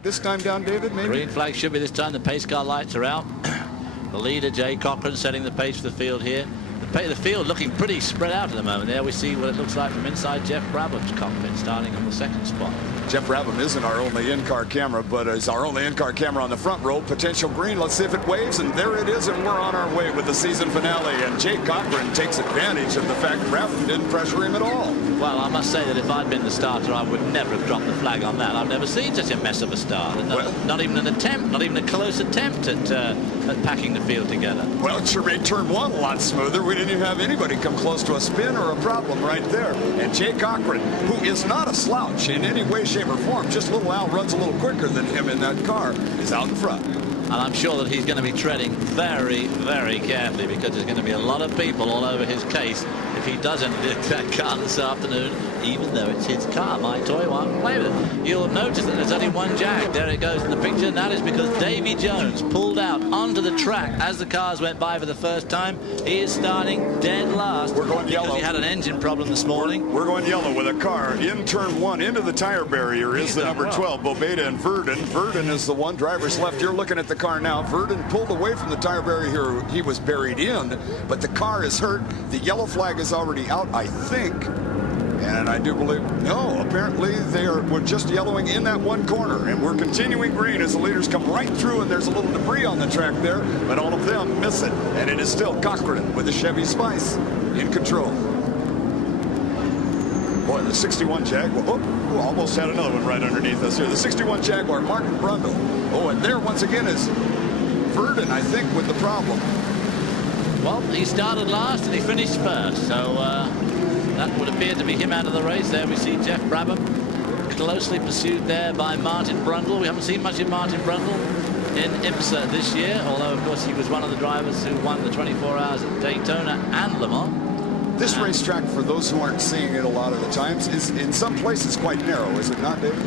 This time down, David, maybe? Green flag should be this time. The pace car lights are out. The leader, Jay Cochran, setting the pace for the field here. The field looking pretty spread out at the moment. There we see what it looks like from inside Geoff Brabham's cockpit, starting on the second spot. Geoff Brabham isn't our only in-car camera, but is our only in-car camera on the front row. Potential green. Let's see if it waves, and there it is, and we're on our way with the season finale. And Jay Cochran takes advantage of the fact Brabham didn't pressure him at all. Well, I must say that if I'd been the starter, I would never have dropped the flag on that. I've never seen such a mess of a start. Not even an attempt, not even a close attempt at packing the field together. Well, it sure made turn one a lot smoother. We didn't even have anybody come close to a spin or a problem right there. And Jay Cochran, who is not a slouch in any way, shape, or form, just little Al runs a little quicker than him in that car, is out in front. And I'm sure that he's going to be treading very, very carefully, because there's going to be a lot of people all over his case if he doesn't hit that car this afternoon, even though it's his car. My toy won't play with it. You'll notice that there's only one Jag. There it goes in the picture, and that is because Davy Jones pulled out onto the track as the cars went by for the first time. He is starting dead last. We're going yellow. He had an engine problem this morning. We're going yellow with a car in turn one into the tire barrier is the number 12, Bobeda and Verdon. Verdon is the one. Driver's left. You're looking at the car now. Verdon pulled away from the tire barrier here. He was buried in, but the car is hurt. The yellow flag is already out, I think. And I do believe, no, apparently we're just yellowing in that one corner, and we're continuing green as the leaders come right through, and there's a little debris on the track there, but all of them miss it, and it is still Cochran with the Chevy Spice in control. Boy, the 61 Jaguar, oh, almost had another one right underneath us here. The 61 Jaguar, Martin Brundle. Oh, and there once again is Verdon, I think, with the problem. Well, he started last and he finished first, so that would appear to be him out of the race. There we see Geoff Brabham closely pursued there by Martin Brundle. We haven't seen much of Martin Brundle in IMSA this year, although of course he was one of the drivers who won the 24 hours at Daytona and Le Mans. This racetrack, for those who aren't seeing it a lot of the times, is in some places quite narrow, is it not, David?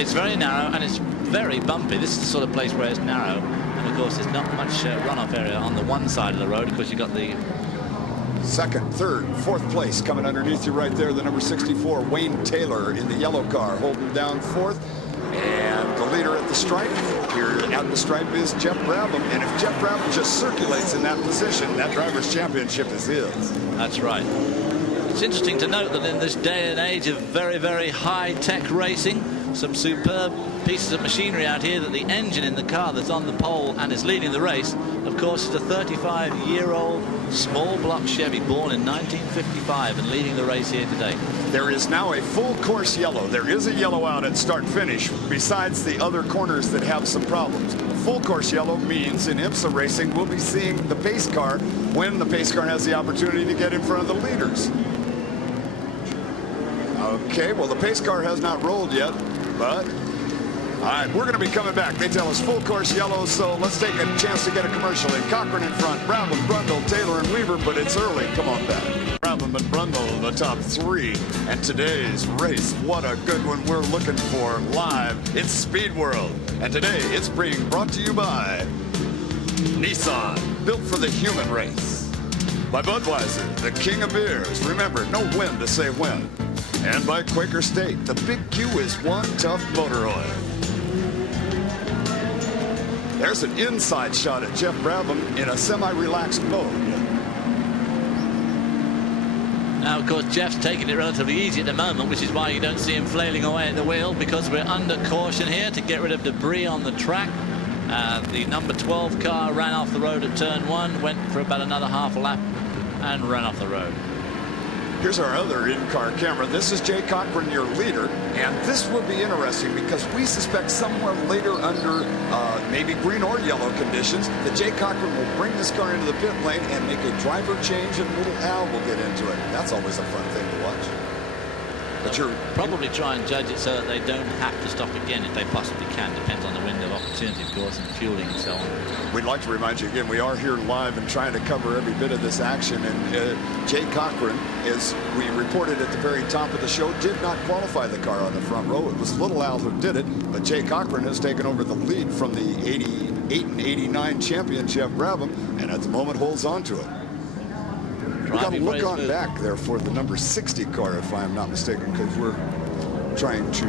It's very narrow and it's very bumpy. This is the sort of place where it's narrow, and of course there's not much runoff area on the one side of the road. Of course, you've got the second, third, fourth place coming underneath you right there. The number 64, Wayne Taylor in the yellow car, holding down fourth. And the leader at the stripe, here at the stripe, is Geoff Brabham. And if Geoff Brabham just circulates in that position, that driver's championship is his. That's right. It's interesting to note that in this day and age of very, very high-tech racing, some superb pieces of machinery out here, that the engine in the car that's on the pole and is leading the race, of course, is a 35-year-old small block Chevy born in 1955 and leading the race here today. There is now a full course yellow. There is a yellow out at start finish, besides the other corners that have some problems. Full course yellow means in IMSA racing we'll be seeing the pace car when the pace car has the opportunity to get in front of the leaders. Okay, well, the pace car has not rolled yet, but all right, we're going to be coming back. They tell us full course yellow, so let's take a chance to get a commercial in. Cochran in front, Brabham, Brundle, Taylor, and Weaver, but it's early. Come on back. Brabham and Brundle, the top three. And today's race, what a good one we're looking for live. It's Speed World, and today it's being brought to you by Nissan, built for the human race. By Budweiser, the king of beers. Remember, know when to say when. And by Quaker State, the big Q is one tough motor oil. There's an inside shot at Geoff Brabham in a semi-relaxed mode. Now, of course, Jeff's taking it relatively easy at the moment, which is why you don't see him flailing away at the wheel, because we're under caution here to get rid of debris on the track. The number 12 car ran off the road at turn one, went for about another half a lap and ran off the road. Here's our other in-car camera. This is Jay Cochran, your leader, and this will be interesting because we suspect somewhere later under maybe green or yellow conditions that Jay Cochran will bring this car into the pit lane and make a driver change, and little Al will get into it. That's always a fun thing to watch. But you're probably try and judge it so that they don't have to stop again if they possibly can. Depends on the window of opportunity, of course, and fueling and so on. We'd like to remind you again, we are here live and trying to cover every bit of this action. And Jay Cochran, as we reported at the very top of the show, did not qualify the car on the front row. It was Little Al who did it, but Jay Cochran has taken over the lead from the 88 and 89 champion Geoff Brabham, and at the moment holds on to it. We got to look on back there for the number 60 car, if I am not mistaken, because we're trying to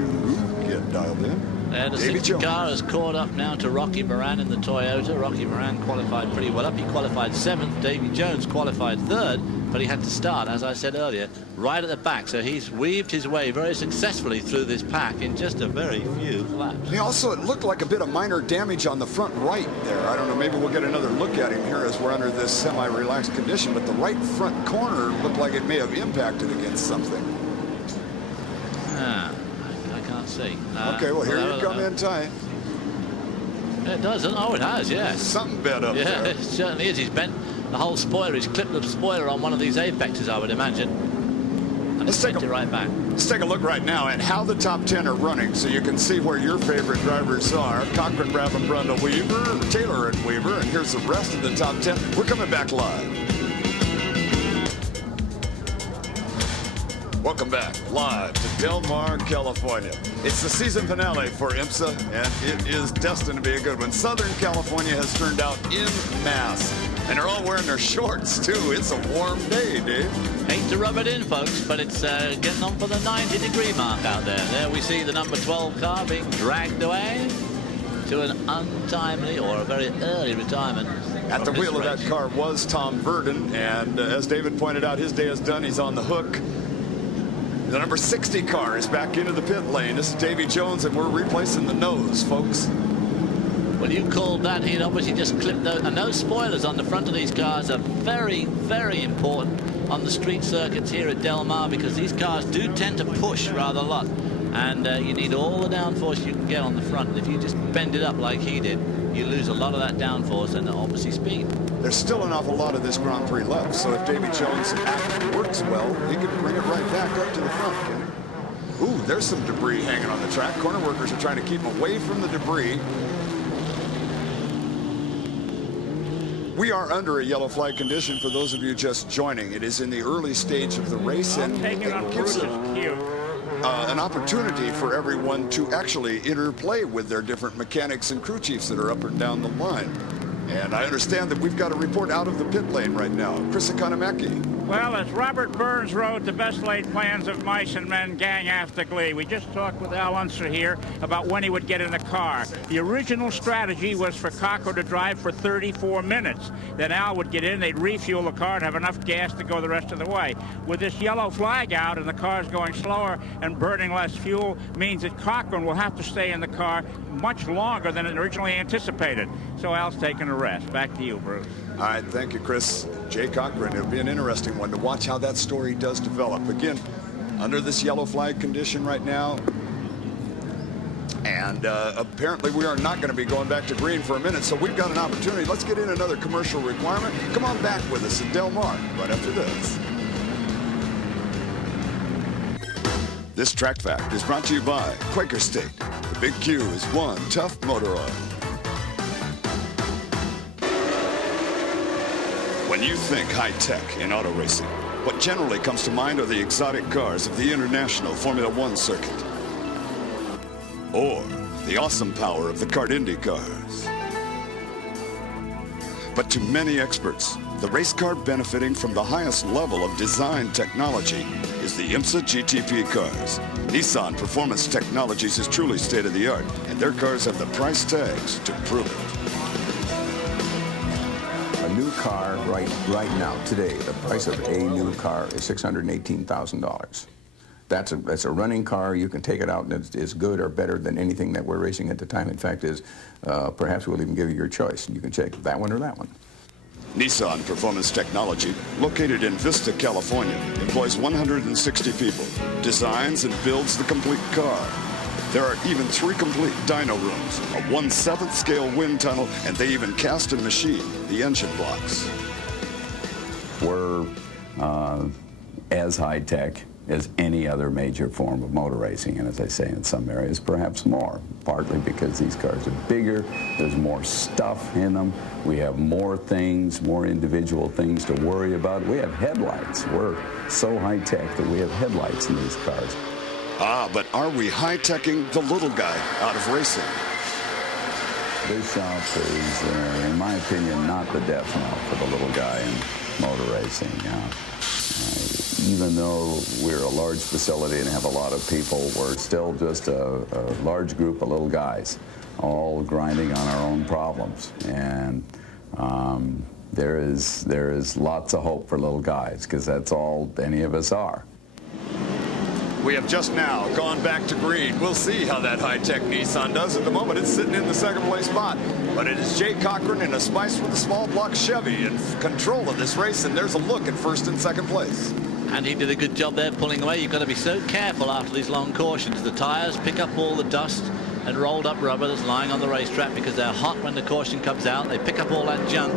get dialed in. And the Davy 6th Jones. car has caught up now to Rocky Moran in the Toyota. Rocky Moran qualified pretty well up. He qualified 7th. Davy Jones qualified 3rd, but he had to start, as I said earlier, right at the back. So he's weaved his way very successfully through this pack in just a very few laps. He also, it looked like a bit of minor damage on the front right there. I don't know, maybe we'll get another look at him here as we're under this semi-relaxed condition, but the right front corner looked like it may have impacted against something. I can't see. Okay, well, here you come in tight. It does. Oh, it has, yeah. Something bent up Yeah, there. it certainly is. He's bent the whole spoiler. He's clipped the spoiler on one of these apexes, I would imagine. And Let's it's take bent it right back. Let's take a look right now at how the top 10 are running so you can see where your favorite drivers are. Cochran, Brabham, Brundle, Weaver, Taylor, and Weaver. And here's the rest of the top 10. We're coming back live. Welcome back live to Del Mar, California. It's the season finale for IMSA, and it is destined to be a good one. Southern California has turned out en masse, and they're all wearing their shorts, too. It's a warm day, Dave. Hate to rub it in, folks, but it's getting on for the 90-degree mark out there. There we see the number 12 car being dragged away to an untimely or a very early retirement. At the wheel of that car was Tom Verdon, and as David pointed out, his day is done. He's on the hook. The number 60 car is back into the pit lane. This is Davy Jones, and we're replacing the nose, folks. Well, you called that. He'd obviously just clipped those. And those spoilers on the front of these cars are very, very important on the street circuits here at Del Mar, because these cars do tend to push rather a lot. And you need all the downforce you can get on the front. And if you just bend it up like he did, you lose a lot of that downforce and obviously speed. There's still an awful lot of this Grand Prix left, so if Davy Jones works well, he can bring it right back up to the front, can he? Ooh, there's some debris hanging on the track. Corner workers are trying to keep away from the debris. We are under a yellow flag condition for those of you just joining. It is in the early stage of the race, and it gives an opportunity for everyone to actually interplay with their different mechanics and crew chiefs that are up and down the line. And I understand that we've got a report out of the pit lane right now. Chris Economaki. Well, as Robert Burns wrote, the best laid plans of mice and men gang after glee. We just talked with Al Unser here about when he would get in the car. The original strategy was for Cochran to drive for 34 minutes. Then Al would get in, they'd refuel the car and have enough gas to go the rest of the way. With this yellow flag out and the car's going slower and burning less fuel means that Cochran will have to stay in the car much longer than originally anticipated. So Al's taking a rest. Back to you, Bruce. All right, thank you, Chris. Jay Cochran, it'll be an interesting one to watch how that story does develop. Again, under this yellow flag condition right now, and apparently we are not going to be going back to green for a minute, so we've got an opportunity. Let's get in another commercial requirement. Come on back with us at Del Mar right after this. This track fact is brought to you by Quaker State. The Big Q is one tough motor oil. When you think high-tech in auto racing, what generally comes to mind are the exotic cars of the International Formula One circuit. Or the awesome power of the kart Indy cars. But to many experts, the race car benefiting from the highest level of design technology is the IMSA GTP cars. Nissan Performance Technologies is truly state-of-the-art, and their cars have the price tags to prove it. A new car right now, today, the price of a new car is $618,000. That's a running car. You can take it out and it's good or better than anything that we're racing at the time. In fact, perhaps we'll even give you your choice. You can check that one or that one. Nissan Performance Technology, located in Vista, California, employs 160 people, designs and builds the complete car. There are even 3 complete dyno rooms, a 1/7 scale wind tunnel, and they even cast and machine the engine blocks. We're as high-tech as any other major form of motor racing, and as I say, in some areas, perhaps more, partly because these cars are bigger, there's more stuff in them, we have more things, more individual things to worry about. We have headlights. We're so high-tech that we have headlights in these cars. Ah, but are we high-teching the little guy out of racing? this shop is, in my opinion, not the death knell for the little guy in motor racing. Even though we're a large facility and have a lot of people, we're still just a large group of little guys, all grinding on our own problems. And there is lots of hope for little guys, because that's all any of us are. We have just now gone back to green. We'll see how that high-tech Nissan does. At the moment, it's sitting in the second-place spot. But it is Jay Cochran in a spice with a small block Chevy in control of this race, and there's a look at first and second place. And he did a good job there pulling away. You've got to be so careful after these long cautions. The tires pick up all the dust and rolled up rubber that's lying on the racetrack because they're hot when the caution comes out. They pick up all that junk.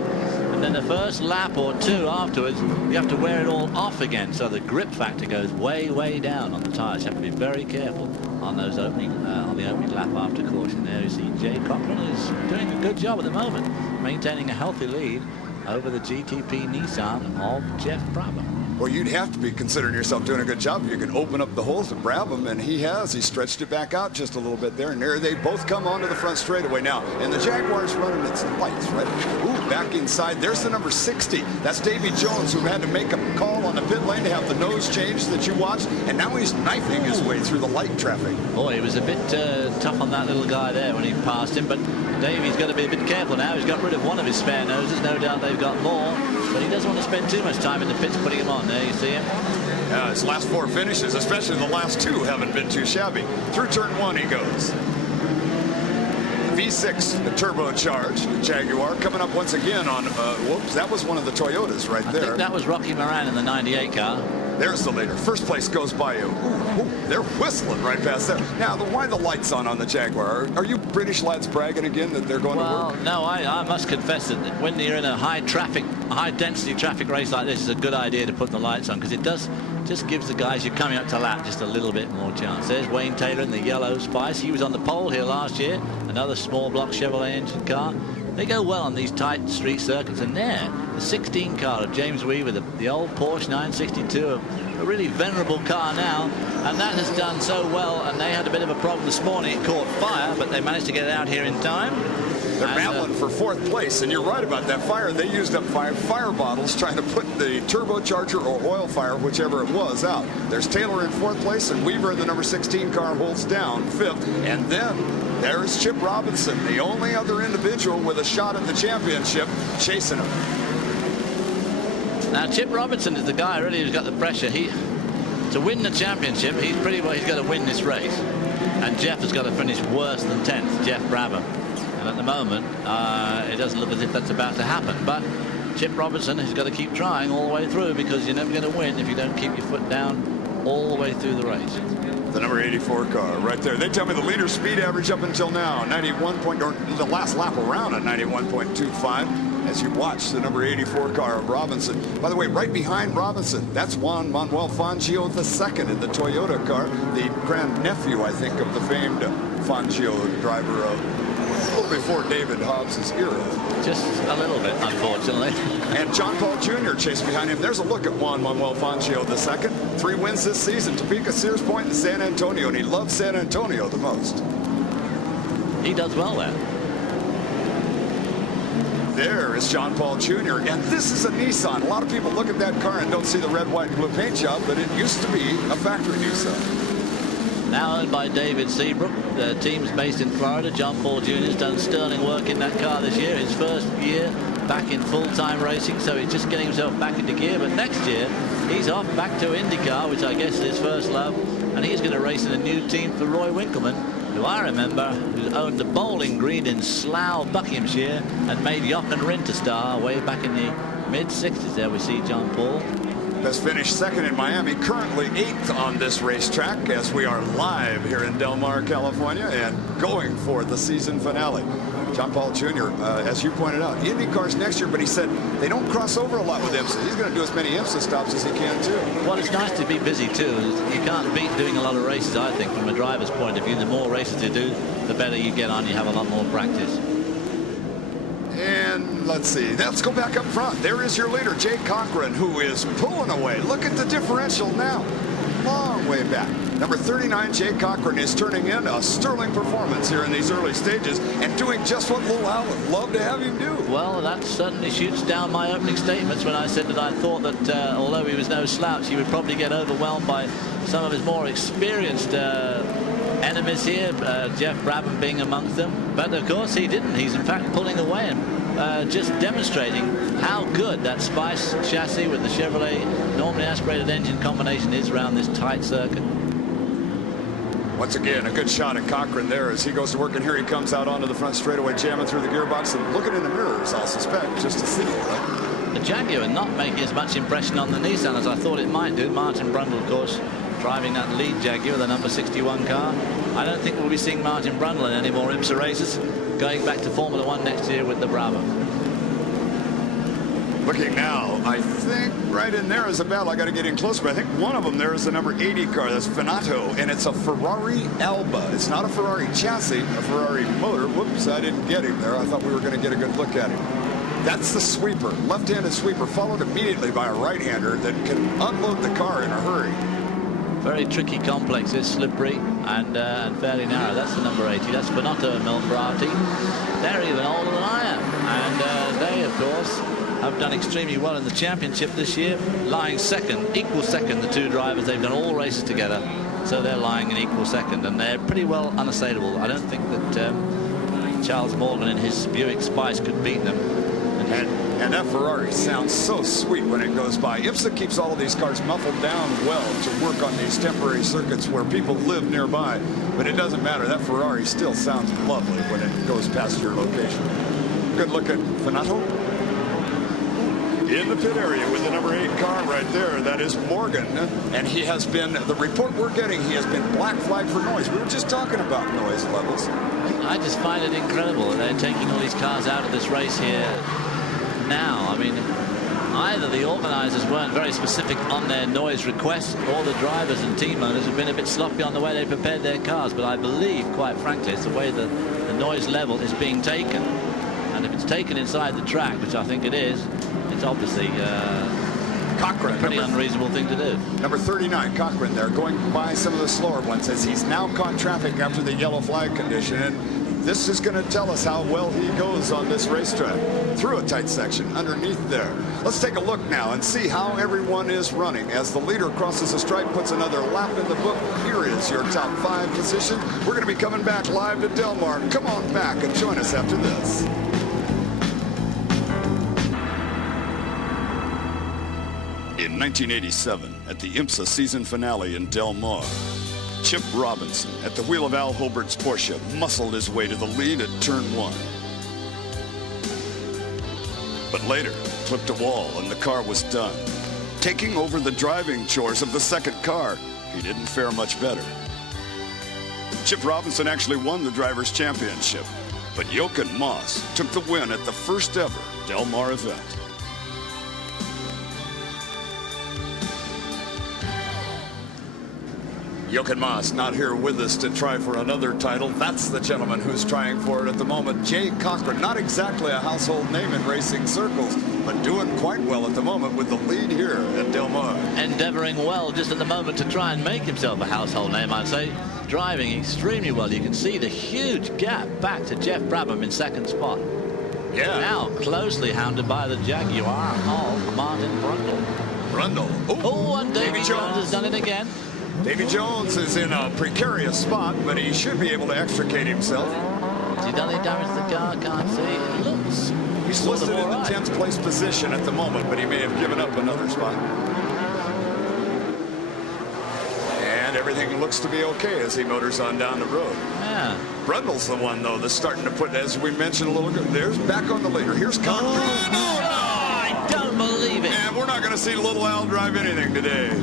And then the first lap or two afterwards, you have to wear it all off again. So the grip factor goes way, way down on the tires. You have to be very careful on those opening, on the opening lap after caution. There you see Jay Cochran is doing a good job at the moment, maintaining a healthy lead over the GTP Nissan of Geoff Brabham. Well, you'd have to be considering yourself doing a good job. You can open up the holes to Brabham, and he has. He stretched it back out just a little bit there, and there they both come onto the front straightaway now. And the Jaguar's running its lights, right? Ooh, back inside. There's the number 60. That's Davy Jones, who had to make a call on the pit lane to have the nose change that you watched, and now he's knifing his way through the light traffic. Boy, he was a bit tough on that little guy there when he passed him, but Davy's got to be a bit careful now. He's got rid of one of his spare noses. No doubt they've got more, but he doesn't want to spend too much time in the pits putting him on. There you see him. Yeah, his last four finishes, especially the last two, haven't been too shabby. Through turn one he goes. V6 turbocharged Jaguar coming up once again on, whoops, that was one of the Toyotas right there. I think that was Rocky Moran in the 98 car. There's the leader. First place goes by you. Ooh, they're whistling right past there. Now, why the lights on the Jaguar? Are you British lads bragging again that they're going to work? Well, no, I must confess that when you're in a high-density traffic race like this, it's a good idea to put the lights on, because it just gives the guys you're coming up to lap just a little bit more chance. There's Wayne Taylor in the yellow Spice. He was on the pole here last year. Another small block Chevrolet engine car. They go well on these tight street circuits, and there, the 16 car of James Weaver, the old Porsche 962, a really venerable car now, and that has done so well, and they had a bit of a problem this morning. It caught fire, but they managed to get it out here in time. They're battling for fourth place, and you're right about that fire. They used up 5 fire bottles trying to put the turbocharger or oil fire, whichever it was, out. There's Taylor in fourth place, and Weaver in the number 16 car holds down fifth, and then there's Chip Robinson, the only other individual with a shot at the championship, chasing him. Now, Chip Robinson is the guy really who's got the pressure. To win the championship, he's got to win this race. And Geoff has got to finish worse than 10th, Geoff Brabham. And at the moment, it doesn't look as if that's about to happen. But Chip Robinson has got to keep trying all the way through, because you're never going to win if you don't keep your foot down all the way through the race. The number 84 car right there. They tell me the leader speed average up until now, 91 point, or the last lap around at 91.25. As you watch the number 84 car of Robinson. By the way, right behind Robinson, that's Juan Manuel Fangio II in the Toyota car, the grandnephew, I think, of the famed Fangio driver of a little before David Hobbs' era. Just a little bit, unfortunately. And John Paul Jr. chased behind him. There's a look at Juan Manuel Fangio II. 3 wins this season, Topeka, Sears Point, and San Antonio, and he loves San Antonio the most. He does well there. There is John Paul Jr. And this is a Nissan. A lot of people look at that car and don't see the red, white, and blue paint job, but it used to be a factory Nissan. Now owned by David Seabrook. The team's based in Florida. John Paul Jr. has done sterling work in that car this year. His first year back in full-time racing, so he's just getting himself back into gear. But next year, he's off back to IndyCar, which I guess is his first love, and he's going to race in a new team for Roy Winkleman, who I remember, who owned the Bowling Green in Slough, Buckinghamshire, and made Jochen Rindt a star way back in the mid-60s. There we see John Paul. Has finished second in Miami, currently 8th on this racetrack as we are live here in Del Mar, California, and going for the season finale. John Paul Jr., as you pointed out, Indy cars next year, but he said they don't cross over a lot with IMSA. He's going to do as many IMSA stops as he can, too. Well, it's nice to be busy, too. You can't beat doing a lot of races, I think, from a driver's point of view. The more races you do, the better you get on. You have a lot more practice. And let's see. Let's go back up front. There is your leader, Jay Cochran, who is pulling away. Look at the differential now. Long way back. Number 39, Jay Cochran, is turning in a sterling performance here in these early stages and doing just what Little Al would love to have him do. Well, that certainly shoots down my opening statements when I said that I thought that although he was no slouch, he would probably get overwhelmed by some of his more experienced enemies here, Geoff Brabham being amongst them. But of course he didn't. He's in fact pulling away and just demonstrating how good that Spice chassis with the Chevrolet normally aspirated engine combination is around this tight circuit. Once again, a good shot at Cochran there as he goes to work, and here he comes out onto the front straightaway, jamming through the gearbox and looking in the mirrors, I'll suspect, just to see it, right? The Jaguar not making as much impression on the Nissan as I thought it might do. Martin Brundle, of course, driving that lead Jaguar, the number 61 car. I don't think we'll be seeing Martin Brundle in any more IMSA races, going back to Formula One next year with the Brabham. Looking now, I think right in there is a battle. I got to get in close, but I think one of them there is the number 80 car. That's Venato, and it's a Ferrari Alba. It's not a Ferrari chassis, a Ferrari motor. Whoops, I didn't get him there. I thought we were going to get a good look at him. That's the sweeper, left-handed sweeper, followed immediately by a right-hander that can unload the car in a hurry. Very tricky complex, it's slippery and fairly narrow. That's the number 80. That's Venato and Melbrati. They're even older than I am, and they, of course, have done extremely well in the championship this year, lying second, equal second, the two drivers. They've done all races together, so they're lying in equal second, and they're pretty well unassailable. I don't think that Charles Morgan and his Buick Spice could beat them. And that Ferrari sounds so sweet when it goes by. IMSA keeps all of these cars muffled down well to work on these temporary circuits where people live nearby, but it doesn't matter. That Ferrari still sounds lovely when it goes past your location. Good look at Venato in the pit area with the number 8 car right there. That is Morgan, and he has been, the report we're getting, he has been black flagged for noise. We were just talking about noise levels. I just find it incredible that they're taking all these cars out of this race here now. I mean, either the organizers weren't very specific on their noise requests, or the drivers and team owners have been a bit sloppy on the way they prepared their cars. But I believe, quite frankly, it's the way the noise level is being taken. And if it's taken inside the track, which I think it is, it's obviously Cochran, a pretty unreasonable thing to do. Number 39, Cochran there, going by some of the slower ones as he's now caught traffic after the yellow flag condition. And this is going to tell us how well he goes on this racetrack through a tight section underneath there. Let's take a look now and see how everyone is running. As the leader crosses the stripe, puts another lap in the book. Here is your top 5 position. We're going to be coming back live to Del Mar. Come on back and join us after this. In 1987, at the IMSA season finale in Del Mar, Chip Robinson, at the wheel of Al Holbert's Porsche, muscled his way to the lead at turn 1. But later, clipped a wall and the car was done. Taking over the driving chores of the second car, he didn't fare much better. Chip Robinson actually won the Drivers' Championship, but Jochen Moss took the win at the first ever Del Mar event. Jochen Moss not here with us to try for another title. That's the gentleman who's trying for it at the moment. Jay Cochran, not exactly a household name in racing circles, but doing quite well at the moment with the lead here at Del Mar. Endeavoring well just at the moment to try and make himself a household name, I'd say. Driving extremely well. You can see the huge gap back to Geoff Brabham in second spot. Yeah. Now closely hounded by the Jaguar of Martin Brundle. Brundle. Oh, and Davy Jones has done it again. Davy Jones is in a precarious spot, but he should be able to extricate himself. Has he done any damage to the car? Can't see. It looks. He's listed in the 10th place position at the moment, but he may have given up another spot. And everything looks to be okay as he motors on down the road. Yeah. Brundle's the one, though, that's starting to put, as we mentioned a little ago, there's back on the leader. Here's Cochran. Oh, I don't believe it. And we're not going to see Little Al drive anything today.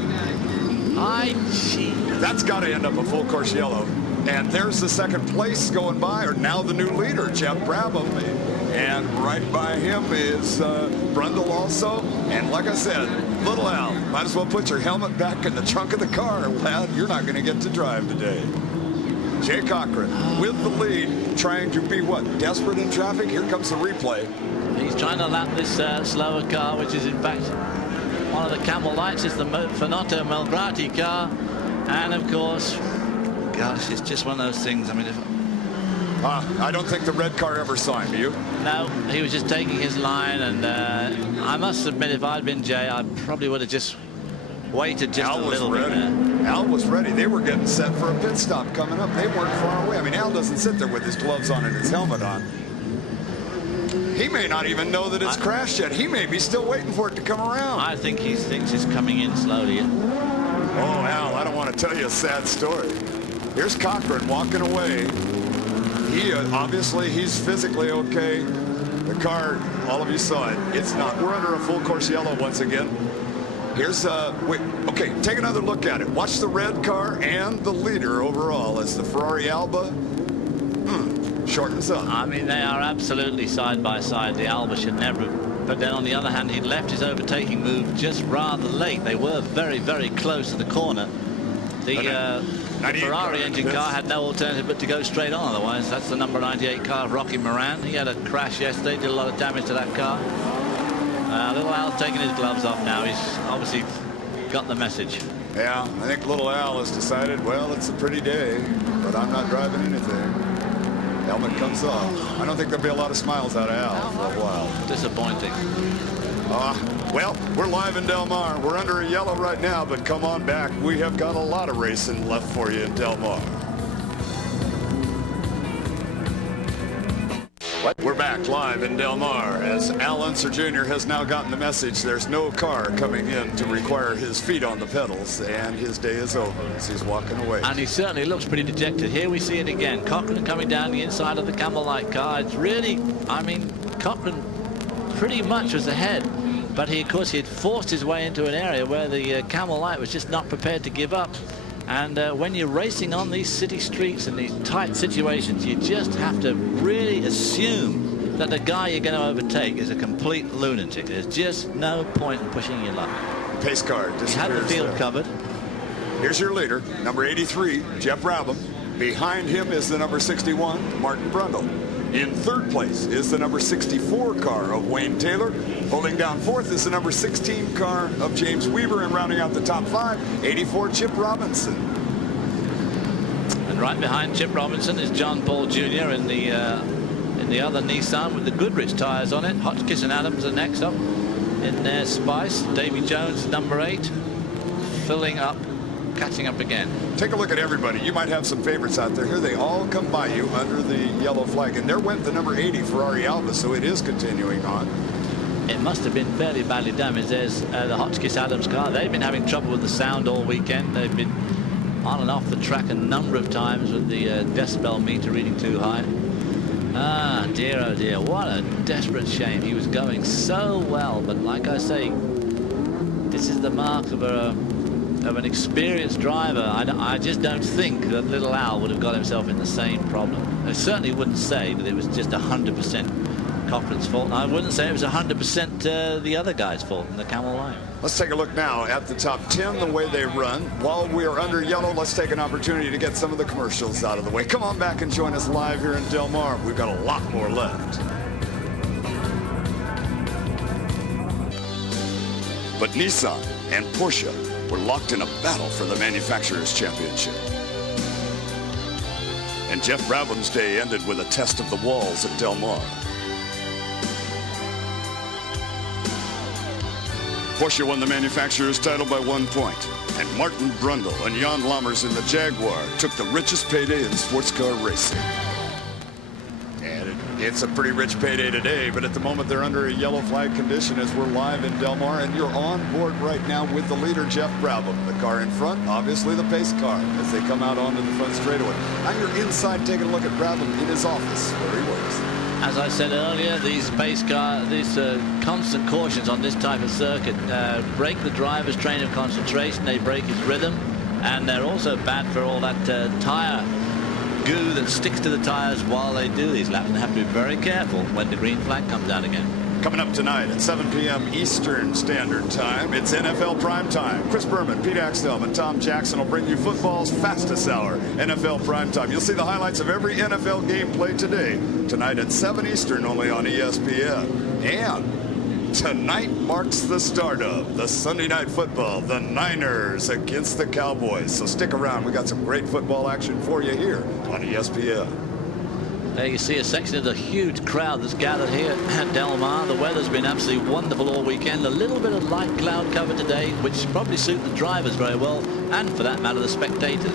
That's got to end up a full course yellow. And there's the second place going by, or now the new leader, Geoff Brabham. And right by him is Brundle also. And like I said, Little Al, might as well put your helmet back in the trunk of the car, lad. You're not going to get to drive today. Jay Cochran with the lead, trying to be what? Desperate in traffic? Here comes the replay. He's trying to lap this slower car, which is in fact one of the Camel Lights. Is the Venato Melbrati car. And of course, gosh, it's just one of those things. I mean, I don't think the red car ever saw him, do you? no, he was just taking his line, and I must admit, if I'd been Jay, I probably would have just waited just Al a was little bit ready. there. Al was ready. They were getting set for a pit stop coming up. They weren't far away. I mean, Al doesn't sit there with his gloves on and his helmet on. He may not even know that it's crashed yet. He may be still waiting for it to come around. I think he thinks it's coming in slowly. Oh, Al, I don't want to tell you a sad story. Here's Cochran walking away. He obviously, he's physically okay. The car, all of you saw it. It's not. We're under a full course yellow once again. Here's, wait, okay, take another look at it. Watch the red car and the leader overall as the Ferrari Alba shortens up. I mean, they are absolutely side by side. The Alba should never have. But then on the other hand, he left his overtaking move just rather late. They were very, very close to the corner. The Ferrari engine car had no alternative but to go straight on. Otherwise, that's the number 98 car of Rocky Moran. He had a crash yesterday, did a lot of damage to that car. Little Al's taking his gloves off now. He's obviously got the message. Yeah, I think little Al has decided, well, it's a pretty day, but I'm not driving anything. Helmet comes off. I don't think there'll be a lot of smiles out of Al for a while. Disappointing. Well, we're live in Del Mar. We're under a yellow right now, but come on back. We have got a lot of racing left for you in Del Mar. We're back live in Del Mar as Al Unser Jr. has now gotten the message. There's no car coming in to require his feet on the pedals, and his day is over as he's walking away. And he certainly looks pretty dejected. Here we see it again. Cochran coming down the inside of the Camel Light car. It's really, I mean, Cochran pretty much was ahead, but he, of course, he had forced his way into an area where the Camel Light was just not prepared to give up. And when you're racing on these city streets in these tight situations, you just have to really assume that the guy you're going to overtake is a complete lunatic. There's just no point in pushing your luck. Pace car disappears. He had the field covered. Here's your leader, number 83, Geoff Brabham. Behind him is the number 61, Martin Brundle. In third place is the number 64 car of Wayne Taylor. Holding down fourth is the number 16 car of James Weaver, and rounding out the top five, 84 Chip Robinson. And right behind Chip Robinson is John Paul Jr. in the other Nissan with the Goodrich tires on it. Hotchkiss and Adams are next up in their Spice. Davy Jones, number 8, filling up, catching up again. Take a look at everybody. You might have some favorites out there. Here they all come by you under the yellow flag, and there went the number 80 Ferrari Alba, so it is continuing on. It must have been fairly badly damaged. There's the Hotchkiss Adams car. They've been having trouble with the sound all weekend. They've been on and off the track a number of times with the decibel meter reading too high. Ah, dear, oh dear, what a desperate shame. He was going so well, but like I say, this is the mark of an experienced driver. I just don't think that little Al would have got himself in the same problem. I certainly wouldn't say that it was just 100% Cochran's fault. I wouldn't say it was 100% the other guy's fault in the Camel Line. Let's take a look now at the top 10, the way they run. While we are under yellow, let's take an opportunity to get some of the commercials out of the way. Come on back and join us live here in Del Mar. We've got a lot more left. But Nissan and Porsche were locked in a battle for the Manufacturers' Championship. And Geoff Brabham's day ended with a test of the walls at Del Mar. Porsche won the manufacturer's title by 1 point, and Martin Brundle and Jan Lammers in the Jaguar took the richest payday in sports car racing. And it's a pretty rich payday today, but at the moment they're under a yellow flag condition as we're live in Del Mar, and you're on board right now with the leader, Geoff Brabham. The car in front, obviously the pace car, as they come out onto the front straightaway. Now you're inside taking a look at Brabham in his office where he works. As I said earlier, these pace car, these constant cautions on this type of circuit break the driver's train of concentration. They break his rhythm, and they're also bad for all that tire goo that sticks to the tires while they do these laps. And they have to be very careful when the green flag comes down again. Coming up tonight at 7 p.m. Eastern Standard Time, it's NFL Prime Time. Chris Berman, Pete Axtell, and Tom Jackson will bring you football's fastest hour, NFL Prime Time. You'll see the highlights of every NFL game played today, tonight at 7 Eastern, only on ESPN. And Tonight marks the start of the Sunday Night Football, the Niners against the Cowboys. So stick around. We got some great football action for you here on ESPN. There you see a section of the huge crowd that's gathered here at Del Mar. The weather's been absolutely wonderful all weekend. A little bit of light cloud cover today, which probably suit the drivers very well, and for that matter, the spectators.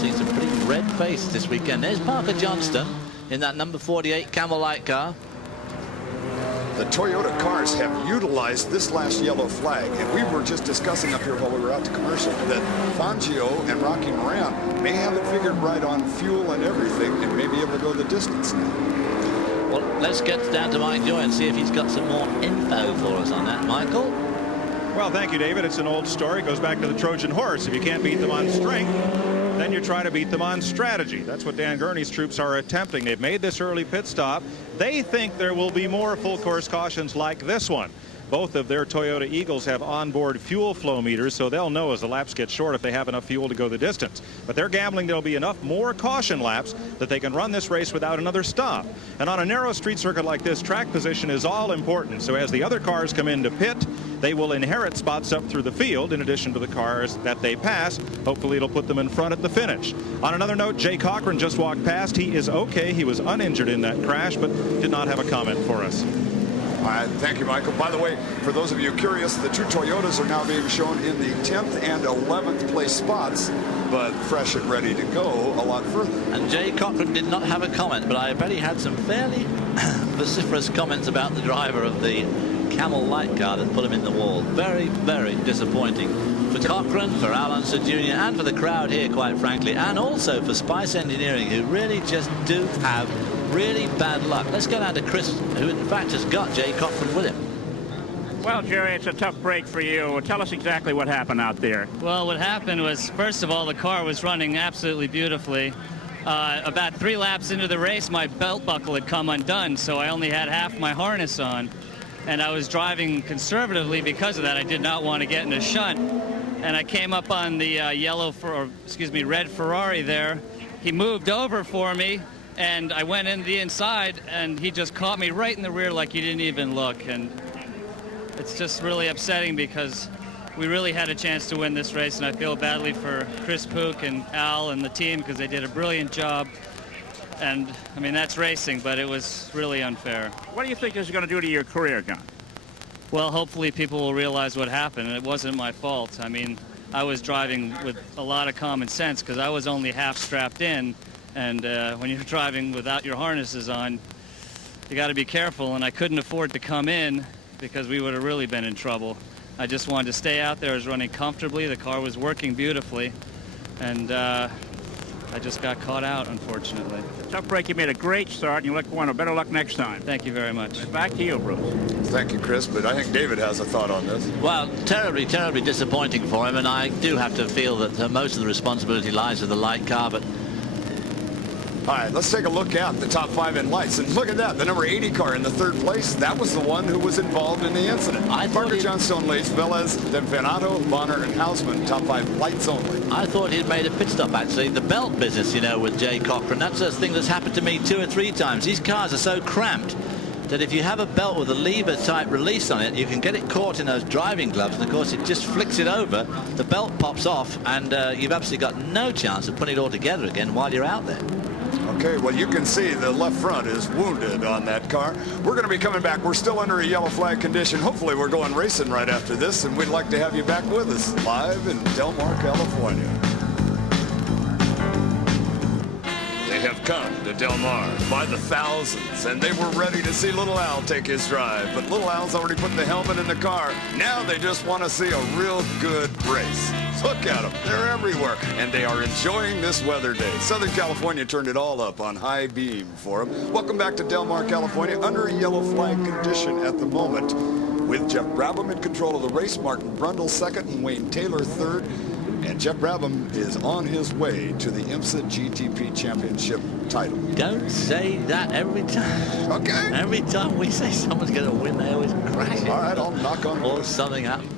Seen some pretty red faces this weekend. There's Parker Johnston in that number 48 Camel Light car. The Toyota cars have utilized this last yellow flag, and we were just discussing up here while we were out to commercial that Fangio and Rocky Moran may have it figured right on fuel and everything and may be able to go the distance now. Well, let's get down to Mike Joy and see if he's got some more info for us on that. Michael? Well, thank you, David. It's an old story. It goes back to the Trojan horse. If you can't beat them on strength, then you try to beat them on strategy. That's what Dan Gurney's troops are attempting. They've made this early pit stop. They think there will be more full course cautions like this one. Both of their Toyota Eagles have onboard fuel flow meters, so they'll know as the laps get short if they have enough fuel to go the distance. But they're gambling there'll be enough more caution laps that they can run this race without another stop. And on a narrow street circuit like this, track position is all important. So as the other cars come into pit, they will inherit spots up through the field in addition to the cars that they pass. Hopefully it'll put them in front at the finish. On another note, Jay Cochran just walked past. He is okay. He was uninjured in that crash, but did not have a comment for us. All right, thank you, Michael. By the way, for those of you curious, the two Toyotas are now being shown in the 10th and 11th place spots, but fresh and ready to go a lot further. And Jay Cochran did not have a comment, but I bet he had some fairly vociferous comments about the driver of the Camel Light car that put him in the wall. Very, very disappointing for Cochran, for Unser Jr, and for the crowd here, quite frankly, and also for Spice Engineering, who really just do have really bad luck. Let's go down to Chris, who in fact has got Jay Cochran with him. Well, Jerry, it's a tough break for you. Tell us exactly what happened out there. Well, what happened was, first of all, the car was running absolutely beautifully. About 3 laps into the race, my belt buckle had come undone, so I only had half my harness on. And I was driving conservatively because of that. I did not want to get in a shunt. And I came up on the red Ferrari there. He moved over for me, and I went in the inside, and he just caught me right in the rear like he didn't even look. And it's just really upsetting because we really had a chance to win this race, and I feel badly for Chris Pook and Al and the team because they did a brilliant job. And, I mean, that's racing, but it was really unfair. What do you think this is going to do to your career, John? Well, hopefully people will realize what happened, and it wasn't my fault. I mean, I was driving with a lot of common sense because I was only half strapped in, and when you're driving without your harnesses on, you got to be careful, and I couldn't afford to come in because we would have really been in trouble. I just wanted to stay out there. I was running comfortably. The car was working beautifully, and I just got caught out, unfortunately. Tough break. You made a great start, and you look one. Better luck next time. Thank you very much. Back to you, Bruce. Thank you, Chris, but I think David has a thought on this. Well, terribly, terribly disappointing for him, and I do have to feel that most of the responsibility lies with the light car, but All right, let's take a look at the top 5 in lights. And look at that, the number 80 car in the 3rd place. That was the one who was involved in the incident. Parker, Johnstone, Lace, Velez, then Fanato, Bonner, and Hausman, top 5 lights only. I thought he'd made a pit stop, actually. The belt business, you know, with Jay Cochran, that's a thing that's happened to me 2 or 3 times. These cars are so cramped that if you have a belt with a lever type release on it, you can get it caught in those driving gloves, and of course it just flicks it over, the belt pops off, and you've absolutely got no chance of putting it all together again while you're out there. Okay, well, you can see the left front is wounded on that car. We're going to be coming back. We're still under a yellow flag condition. Hopefully we're going racing right after this, and we'd like to have you back with us live in Del Mar, California. They have come to Del Mar by the thousands, and they were ready to see Little Al take his drive. But Little Al's already put the helmet in the car. Now they just want to see a real good race. Look at them. They're everywhere, and they are enjoying this weather day. Southern California turned it all up on high beam for them. Welcome back to Del Mar, California, under a yellow flag condition at the moment, with Geoff Brabham in control of the race, Martin Brundle second, and Wayne Taylor third. And Geoff Brabham is on his way to the IMSA GTP championship title. Don't say that every time. Okay. Every time we say someone's going to win, they always crash it. All right, I'll knock on wood. Or something happens.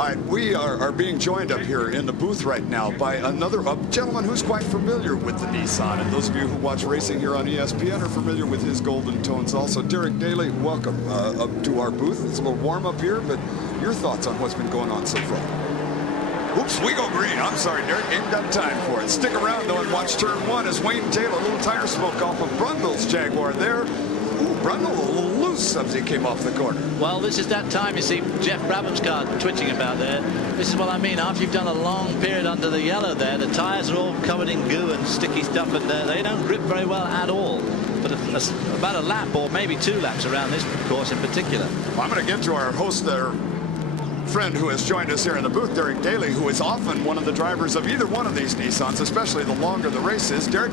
All right, we are being joined up here in the booth right now by another gentleman who's quite familiar with the Nissan. And those of you who watch racing here on ESPN are familiar with his golden tones also. Derek Daly, welcome up to our booth. It's a little warm up here, but your thoughts on what's been going on so far? Oops, we go green. I'm sorry, Derek. Ain't got time for it. Stick around, though, and watch turn one as Wayne Taylor, a little tire smoke off of Brundle's Jaguar there. Ooh, Brundle a little loose as he came off the corner. Well, this is that time you see Geoff Brabham's car twitching about there. This is what I mean. After you've done a long period under the yellow there, the tires are all covered in goo and sticky stuff, and they don't grip very well at all. But about a lap or maybe 2 laps around this course in particular. Well, I'm going to get to our host there, friend who has joined us here in the booth, Derek Daly, who is often one of the drivers of either one of these Nissans, especially the longer the race is. Derek,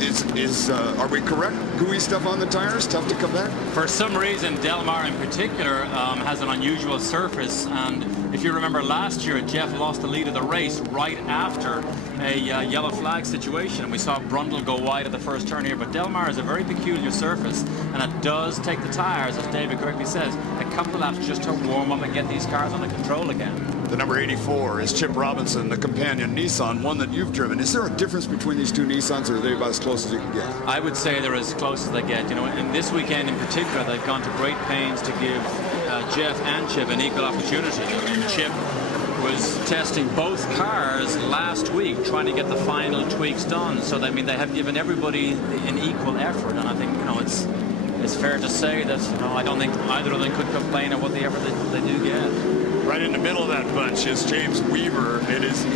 are we correct? Gooey stuff on the tires, tough to come back? For some reason, Del Mar in particular has an unusual surface, and if you remember last year, Geoff lost the lead of the race right after a yellow flag situation, and we saw Brundle go wide at the first turn here. But Del Mar is a very peculiar surface, and it does take the tires, as David correctly says, a couple of laps just to warm up and get these cars under control again. The number 84 is Chip Robinson, the companion Nissan, one that you've driven. Is there a difference between these two Nissans, or are they about as close as you can get? I would say they're as close as they get. You know, and this weekend in particular, they've gone to great pains to give Geoff and Chip an equal opportunity. I mean, Chip was testing both cars last week, trying to get the final tweaks done. So, I mean, they have given everybody an equal effort, and I think, you know, it's fair to say that, you know, I don't think either of them could complain of what the effort they do get. Right in the middle of that bunch is James Weaver.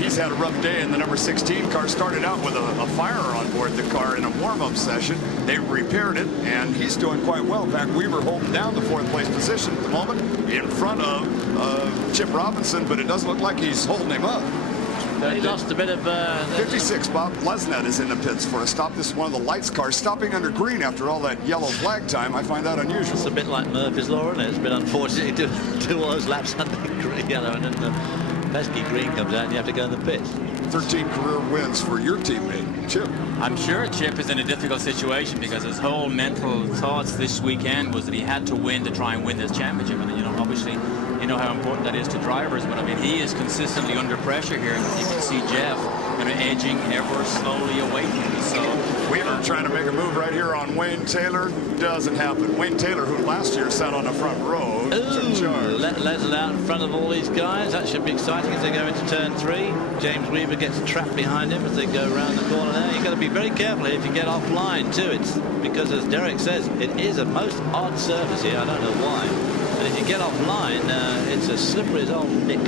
He's had a rough day, and the number 16 car started out with a fire on board the car in a warm-up session. They repaired it, and he's doing quite well. In fact, Weaver holding down the 4th place position at the moment in front of Chip Robinson, but it doesn't look like he's holding him up. He lost a bit of... 56, Bob Lesnett is in the pits for a stop. This is one of the lights cars stopping under green after all that yellow flag time. I find that unusual. It's a bit like Murphy's Law, isn't it? It's been unfortunate to do all those laps under green, yellow, and then the pesky green comes out and you have to go in the pits. 13 career wins for your teammate, Chip. I'm sure Chip is in a difficult situation because his whole mental thoughts this weekend was that he had to win to try and win this championship. And, you know, obviously, you know how important that is to drivers, but I mean, he is consistently under pressure here. You can see Geoff, you know, edging ever slowly away from him. So Weaver trying to make a move right here on Wayne Taylor. Doesn't happen. Wayne Taylor, who last year sat on the front row, took charge. Leslie out in front of all these guys. That should be exciting as they go into turn 3. James Weaver gets trapped behind him as they go around the corner there. You've got to be very careful here if you get offline too. It's because, as Derek says, it is a most odd surface here. I don't know why. And if you get offline, it's as slippery as old Nick.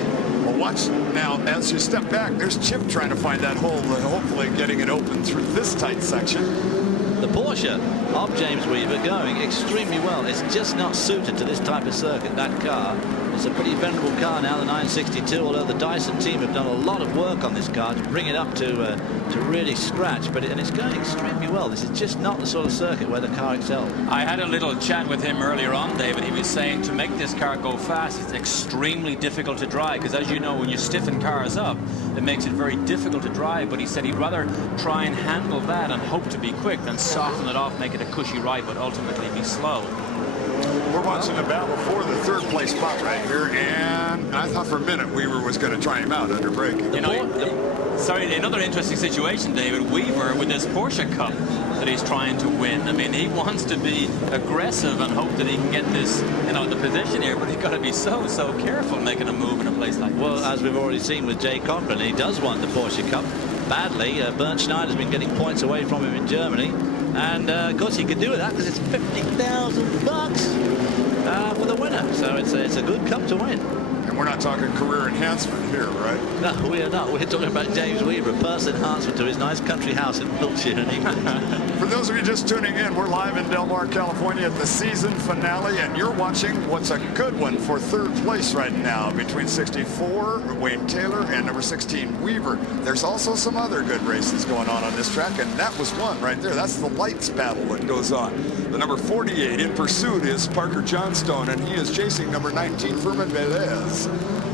Well, watch now as you step back. There's Chip trying to find that hole and hopefully getting it open through this tight section. The Porsche of James Weaver going extremely well. It's just not suited to this type of circuit, that car. It's a pretty venerable car now, the 962, although the Dyson team have done a lot of work on this car to bring it up to really scratch, and it's going extremely well. This is just not the sort of circuit where the car excels. I had a little chat with him earlier on, David. He was saying to make this car go fast, it's extremely difficult to drive, because as you know, when you stiffen cars up, it makes it very difficult to drive. But he said he'd rather try and handle that and hope to be quick than soften it off, make it a cushy ride, but ultimately be slow. We're watching the battle for the 3rd place spot right here, and I thought for a minute Weaver was going to try him out under braking. You know, sorry, another interesting situation, David. Weaver with this Porsche Cup that he's trying to win. I mean, he wants to be aggressive and hope that he can get this, you know, the position here, but he's got to be so careful making a move in a place like this. Well, as we've already seen with Jay Cochran, he does want the Porsche Cup badly. Bernd Schneider's been getting points away from him in Germany. And of course he could do with that because it's $50,000 for the winner. So it's a good cup to win. And we're not talking career enhancement here, right? No, we are not. We're talking about James Weaver, a personal enhancement to his nice country house in Wiltshire in England. For those of you just tuning in, we're live in Del Mar, California at the season finale, and you're watching what's a good one for 3rd place right now between 64, Wayne Taylor, and number 16, Weaver. There's also some other good races going on this track, and that was one right there. That's the lights battle that goes on. The number 48 in pursuit is Parker Johnstone, and he is chasing number 19, Furman Velez.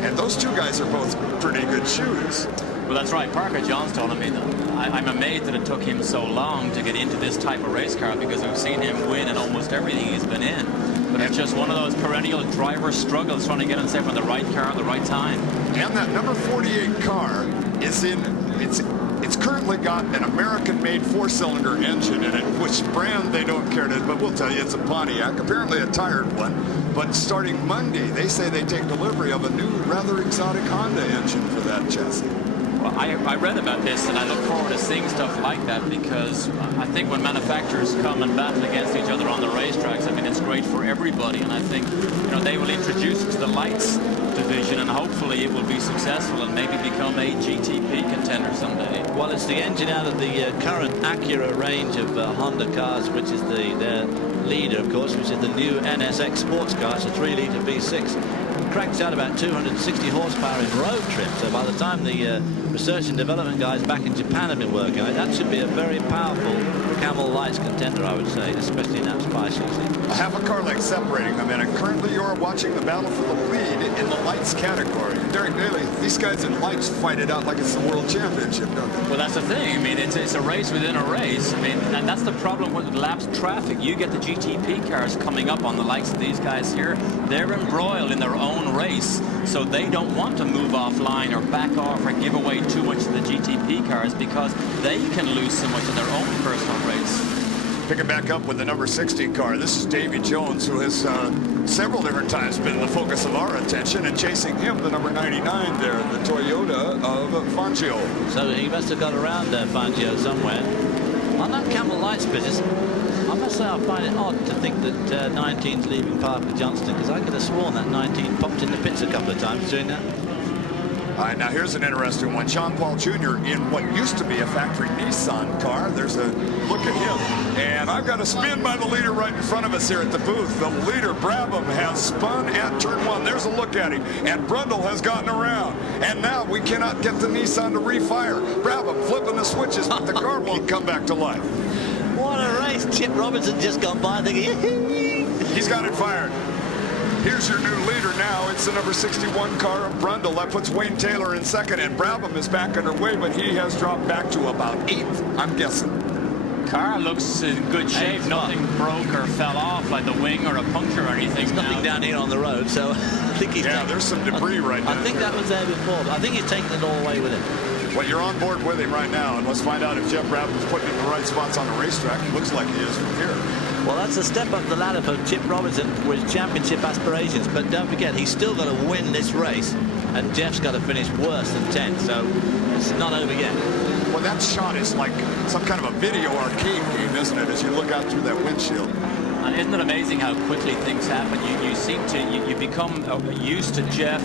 And those two guys are both pretty good shoes. Well, that's right. Parker Johnstone, I mean, I'm amazed that it took him so long to get into this type of race car because I've seen him win in almost everything he's been in. But it's just one of those perennial driver struggles trying to get himself in the right car at the right time. And that number 48 car is it's currently got an American-made 4-cylinder engine in it, which brand they don't care to, but we'll tell you it's a Pontiac, apparently a tired one. But starting Monday, they say they take delivery of a new, rather exotic Honda engine for that chassis. Well, I read about this, and I look forward to seeing stuff like that, because I think when manufacturers come and battle against each other on the racetracks, I mean, it's great for everybody, and I think, you know, they will introduce it to the lights division, and hopefully it will be successful and maybe become a GTP contender someday. Well, it's the engine out of the current Acura range of Honda cars, which is their leader, of course, which is the new NSX sports car. It's a 3-litre V6. Cranks out about 260 horsepower in road trip. So by the time the research and development guys back in Japan have been working on it, that should be a very powerful Camel Lights contender, I would say, especially in that Spice. A half a car length separating them, and currently you're watching the battle for the lead in the lights category. Derek Daly, these guys in lights fight it out like it's the world championship, don't they? Well, that's the thing. I mean, it's a race within a race. I mean, and that's the problem with lapsed traffic. You get the GTP cars coming up on the likes of these guys here. They're embroiled in their own race, so they don't want to move offline or back off or give away too much to the GTP cars, because they can lose so much of their own personal race. Picking back up with the number 60 car, this is Davy Jones, who has several different times been the focus of our attention, and chasing him, the number 99 there, the Toyota of Fangio. So he must have got around Fangio somewhere. On that Camel Lights business, I must say I find it odd to think that 19's leaving Parker Johnston, because I could have sworn that 19 popped in the pits a couple of times doing that. All right, now here's an interesting one. John Paul Jr. in what used to be a factory Nissan car. There's a look at him. And I've got a spin by the leader right in front of us here at the booth. The leader, Brabham, has spun at turn 1. There's a look at him. And Brundle has gotten around. And now we cannot get the Nissan to refire. Brabham flipping the switches, but the car won't come back to life. What a race. Chip Robinson just gone by thinking, he's got it fired. Here's your new leader now. It's the number 61 car of Brundle. That puts Wayne Taylor in second, and Brabham is back underway, but he has dropped back to about 8th, I'm guessing. Car looks in good shape. Nothing broke or fell off, like the wing or a puncture or anything. There's nothing down here on the road, so I think he's there's some debris right now. I think that was there before, but I think he's taking it all away with him. Well, you're on board with him right now, and let's find out if Geoff Brabham's putting him in the right spots on the racetrack. It looks like he is from here. Well, that's a step up the ladder for Chip Robinson with championship aspirations, but don't forget, he's still got to win this race, and Jeff's got to finish worse than 10th, so it's not over yet. Well, that shot is like some kind of a video arcade game, isn't it, as you look out through that windshield? And isn't it amazing how quickly things happen? You seem to, you become used to Geoff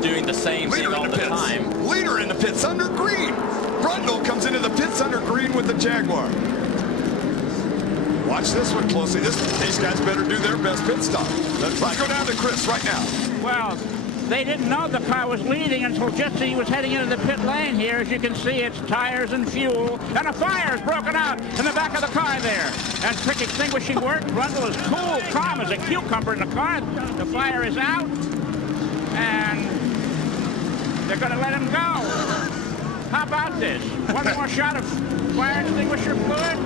doing the same thing all the time. Leader in the pits under green. Brundle comes into the pits under green with the Jaguar. Watch this one closely. These guys better do their best pit stop. Let's go down to Chris right now. Well, they didn't know the car was leading until just as he was heading into the pit lane here. As you can see, it's tires and fuel, and a fire's broken out in the back of the car there. And quick extinguishing work. Brundle is cool, calm as a cucumber in the car. The fire is out, and they're going to let him go. How about this? One more shot of fire extinguisher fluid,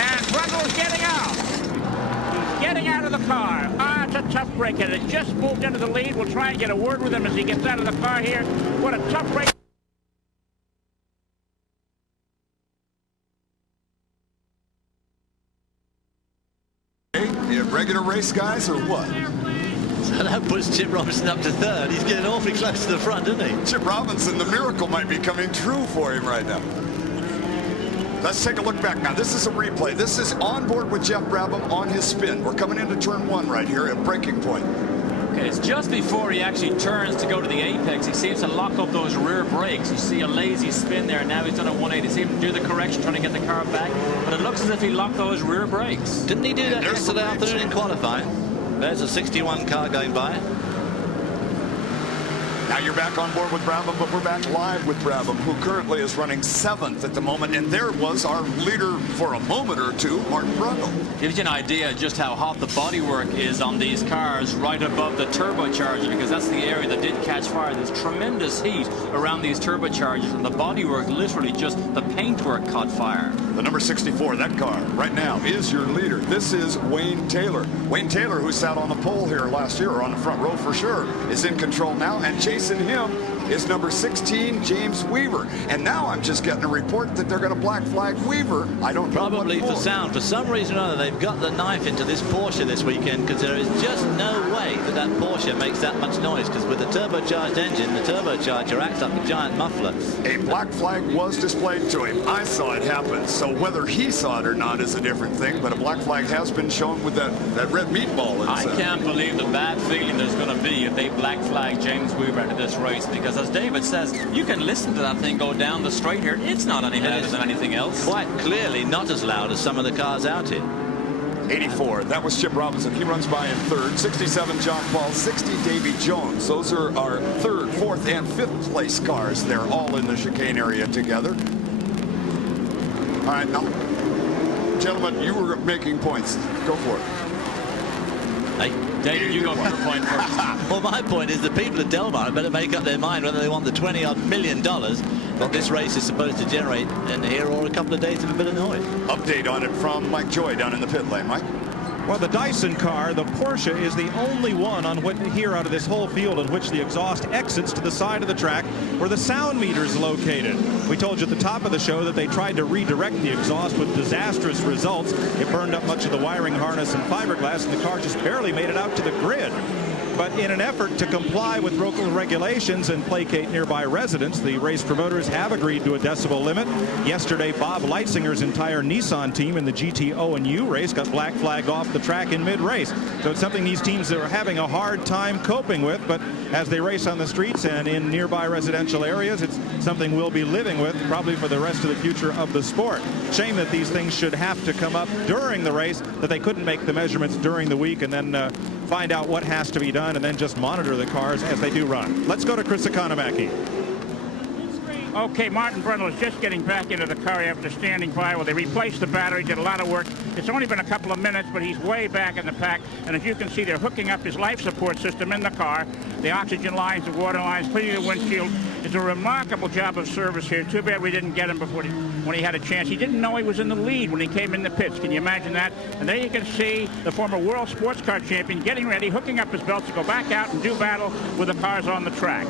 and Brundle is getting out. He's getting out of the car. It's a tough break, and it just moved into the lead. We'll try and get a word with him as he gets out of the car here. What a tough break. You regular race guys or what? So that puts Chip Robinson up to 3rd. He's getting awfully close to the front, isn't he? Chip Robinson, the miracle might be coming true for him right now. Let's take a look back now. This is a replay. This is on board with Geoff Brabham on his spin. We're coming into turn 1 right here at breaking point. Okay, it's just before he actually turns to go to the apex. He seems to lock up those rear brakes. You see a lazy spin there. Now he's done a 180. See him do the correction, trying to get the car back. But it looks as if he locked those rear brakes. Didn't he do that yesterday afternoon in qualifying? There's a 61 car going by. Now you're back on board with Brabham, but we're back live with Brabham, who currently is running 7th at the moment. And there was our leader for a moment or two, Martin Brundle. Gives you an idea just how hot the bodywork is on these cars right above the turbocharger, because that's the area that did catch fire. There's tremendous heat around these turbochargers, and the bodywork, literally just the paintwork caught fire. The number 64, that car right now is your leader. This is Wayne Taylor. Wayne Taylor, who sat on the pole here last year, or on the front row for sure, is in control now, and chasing him is number 16, James Weaver. And now I'm just getting a report that they're going to black flag Weaver. I don't know Probably what for sound. For some reason or other, they've got the knife into this Porsche this weekend, because there is just no way that that Porsche makes that much noise, because with the turbocharged engine, the turbocharger acts like a giant muffler. A black flag was displayed to him. I saw it happen, so whether he saw it or not is a different thing, but a black flag has been shown with that red meatball. I can't believe the bad feeling there's going to be if they black flag James Weaver into this race, because as David says, you can listen to that thing go down the straight here. It's not any louder than anything else. Quite clearly not as loud as some of the cars out here. 84, that was Chip Robinson. He runs by in 3rd. 67, John Paul. 60, Davy Jones. Those are our 3rd, 4th, and 5th place cars. They're all in the chicane area together. All right, now, gentlemen, you were making points. Go for it. Hey, David, you go for your point first. Well, my point is the people of Delmar better make up their mind whether they want the $20-odd million that this race is supposed to generate in here, or a couple of days of a bit of noise. Update on it from Mike Joy down in the pit lane. Mike? Well, the Dyson car, the Porsche, is the only one on what here out of this whole field in which the exhaust exits to the side of the track where the sound meter is located. We told you at the top of the show that they tried to redirect the exhaust with disastrous results. It burned up much of the wiring harness and fiberglass, and the car just barely made it out to the grid. But in an effort to comply with local regulations and placate nearby residents, the race promoters have agreed to a decibel limit. Yesterday, Bob Leitzinger's entire Nissan team in the GT-O&U race got black flagged off the track in mid-race. So it's something these teams are having a hard time coping with, but as they race on the streets and in nearby residential areas, it's something we'll be living with probably for the rest of the future of the sport. Shame that these things should have to come up during the race, that they couldn't make the measurements during the week and then find out what has to be done and then just monitor the cars as they do run. Let's go to Chris Economaki. Okay, Martin Brundle is just getting back into the car after standing by. Well, they replaced the battery, did a lot of work. It's only been a couple of minutes, but he's way back in the pack. And as you can see, they're hooking up his life support system in the car. The oxygen lines, the water lines, cleaning the windshield. It's a remarkable job of service here. Too bad we didn't get him before when he had a chance. He didn't know he was in the lead when he came in the pits. Can you imagine that? And there you can see the former world sports car champion getting ready, hooking up his belt to go back out and do battle with the cars on the track.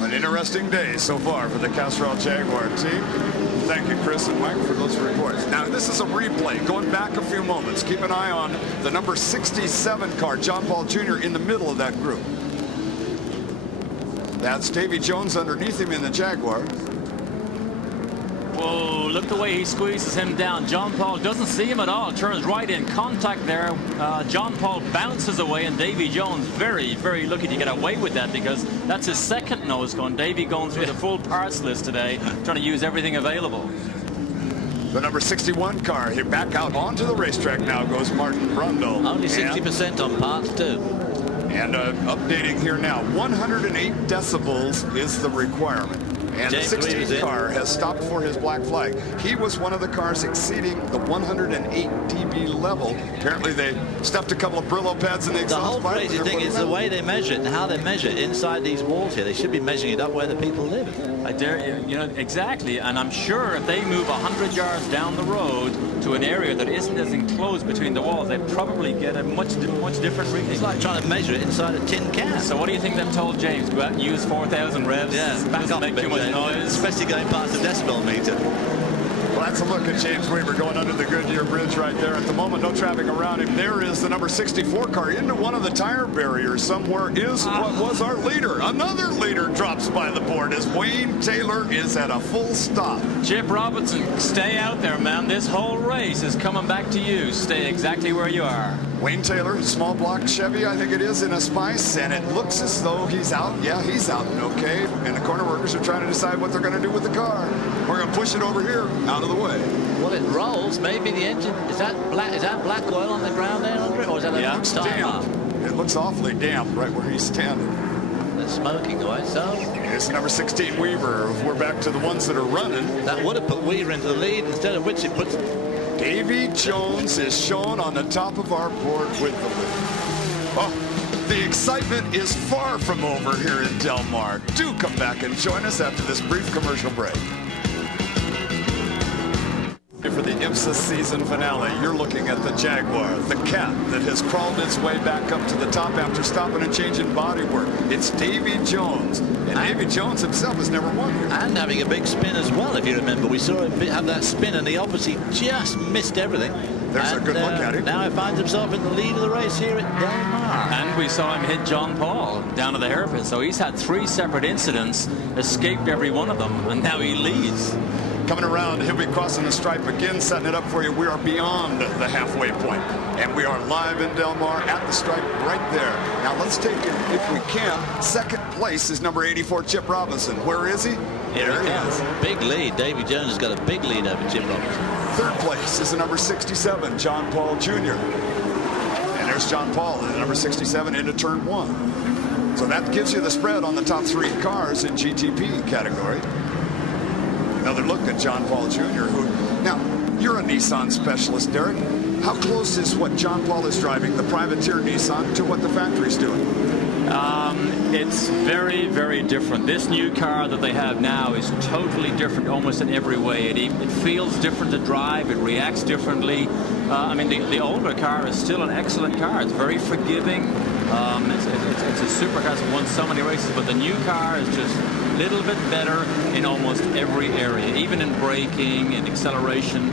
An interesting day so far for the Castrol Jaguar team. Thank you, Chris and Mike, for those reports. Now, this is a replay going back a few moments. Keep an eye on the number 67 car, John Paul Jr., in the middle of that group. That's Davy Jones underneath him in the Jaguar. Whoa, look the way he squeezes him down. John Paul doesn't see him at all. Turns right in contact there. John Paul bounces away, and Davy Jones very, very lucky to get away with that, because that's his second nose cone. Davy going through the full parts list today, trying to use everything available. The number 61 car here back out onto the racetrack now goes Martin Brundle. Only 60% on parts too. And updating here now, 108 decibels is the requirement. And James the 16th car has stopped for his black flag. He was one of the cars exceeding the 108 dB level. Apparently they stuffed a couple of Brillo pads in the exhaust. The whole crazy thing is the way they measure it and how they measure it inside these walls here. They should be measuring it up where the people live. I dare you, know, exactly. And I'm sure if they move 100 yards down the road to an area that isn't as enclosed between the walls, they probably get a much different reading. It's like trying to measure it inside a tin can. So what do you think they've told James? Go out and use 4,000 revs? Yeah, back up make too much noise. Especially going past the decibel meter. Well, that's a look at James Weaver going under the Goodyear Bridge right there. At the moment, no traffic around him. There is the number 64 car into one of the tire barriers. Somewhere is what was our leader. Another leader drops by the board as Wayne Taylor is at a full stop. Chip Robinson, stay out there, man. This whole race is coming back to you. Stay exactly where you are. Wayne Taylor, small block Chevy, I think it is, in a Spice, and it looks as though he's out. Yeah, he's out and okay. And the corner workers are trying to decide what they're going to do with the car. We're going to push it over here, out of the way. Well, it rolls. Maybe the engine is that black oil on the ground there, Andre, or is that a tire? Damp. It looks awfully damp right where he's standing. Let's smoking away. So it's number 16, Weaver. We're back to the ones that are running. that would have put Weaver into the lead, instead of which it puts Davy Jones is shown on the top of our board with the lead. Oh, the excitement is far from over here in Del Mar. Do come back and join us after this brief commercial break. For the IMSA season finale, you're looking at the Jaguar, the cat that has crawled its way back up to the top after stopping and changing bodywork. It's Davy Jones, and Davy Jones himself has never won here. and having a big spin as well. If you remember, we saw him have that spin, and the opposite just missed everything. There's a good look at him. Now he finds himself in the lead of the race here at Del Mar. And we saw him hit John Paul down to the hairpin. So he's had 3 separate incidents, escaped every one of them, and now he leads. Coming around, he'll be crossing the stripe again, setting it up for you. We are beyond the halfway point, and we are live in Del Mar at the stripe right there. Now let's take it, if we can. Second place is number 84, Chip Robinson. Where is he? There he is. Big lead. Davy Jones has got a big lead over Chip Robinson. Third place is the number 67, John Paul Jr. And there's John Paul in the number 67 into turn 1. So that gives you the spread on the top 3 cars in GTP category. Another look at John Paul Jr. Who, now, you're a Nissan specialist, Derek. How close is what John Paul is driving, the privateer Nissan, to what the factory's doing? It's very, very different. This new car that they have now is totally different almost in every way. It feels different to drive. It reacts differently. I mean, the older car is still an excellent car. It's very forgiving. It's a supercar that won so many races, but the new car is just a little bit better in almost every area, even in braking and acceleration.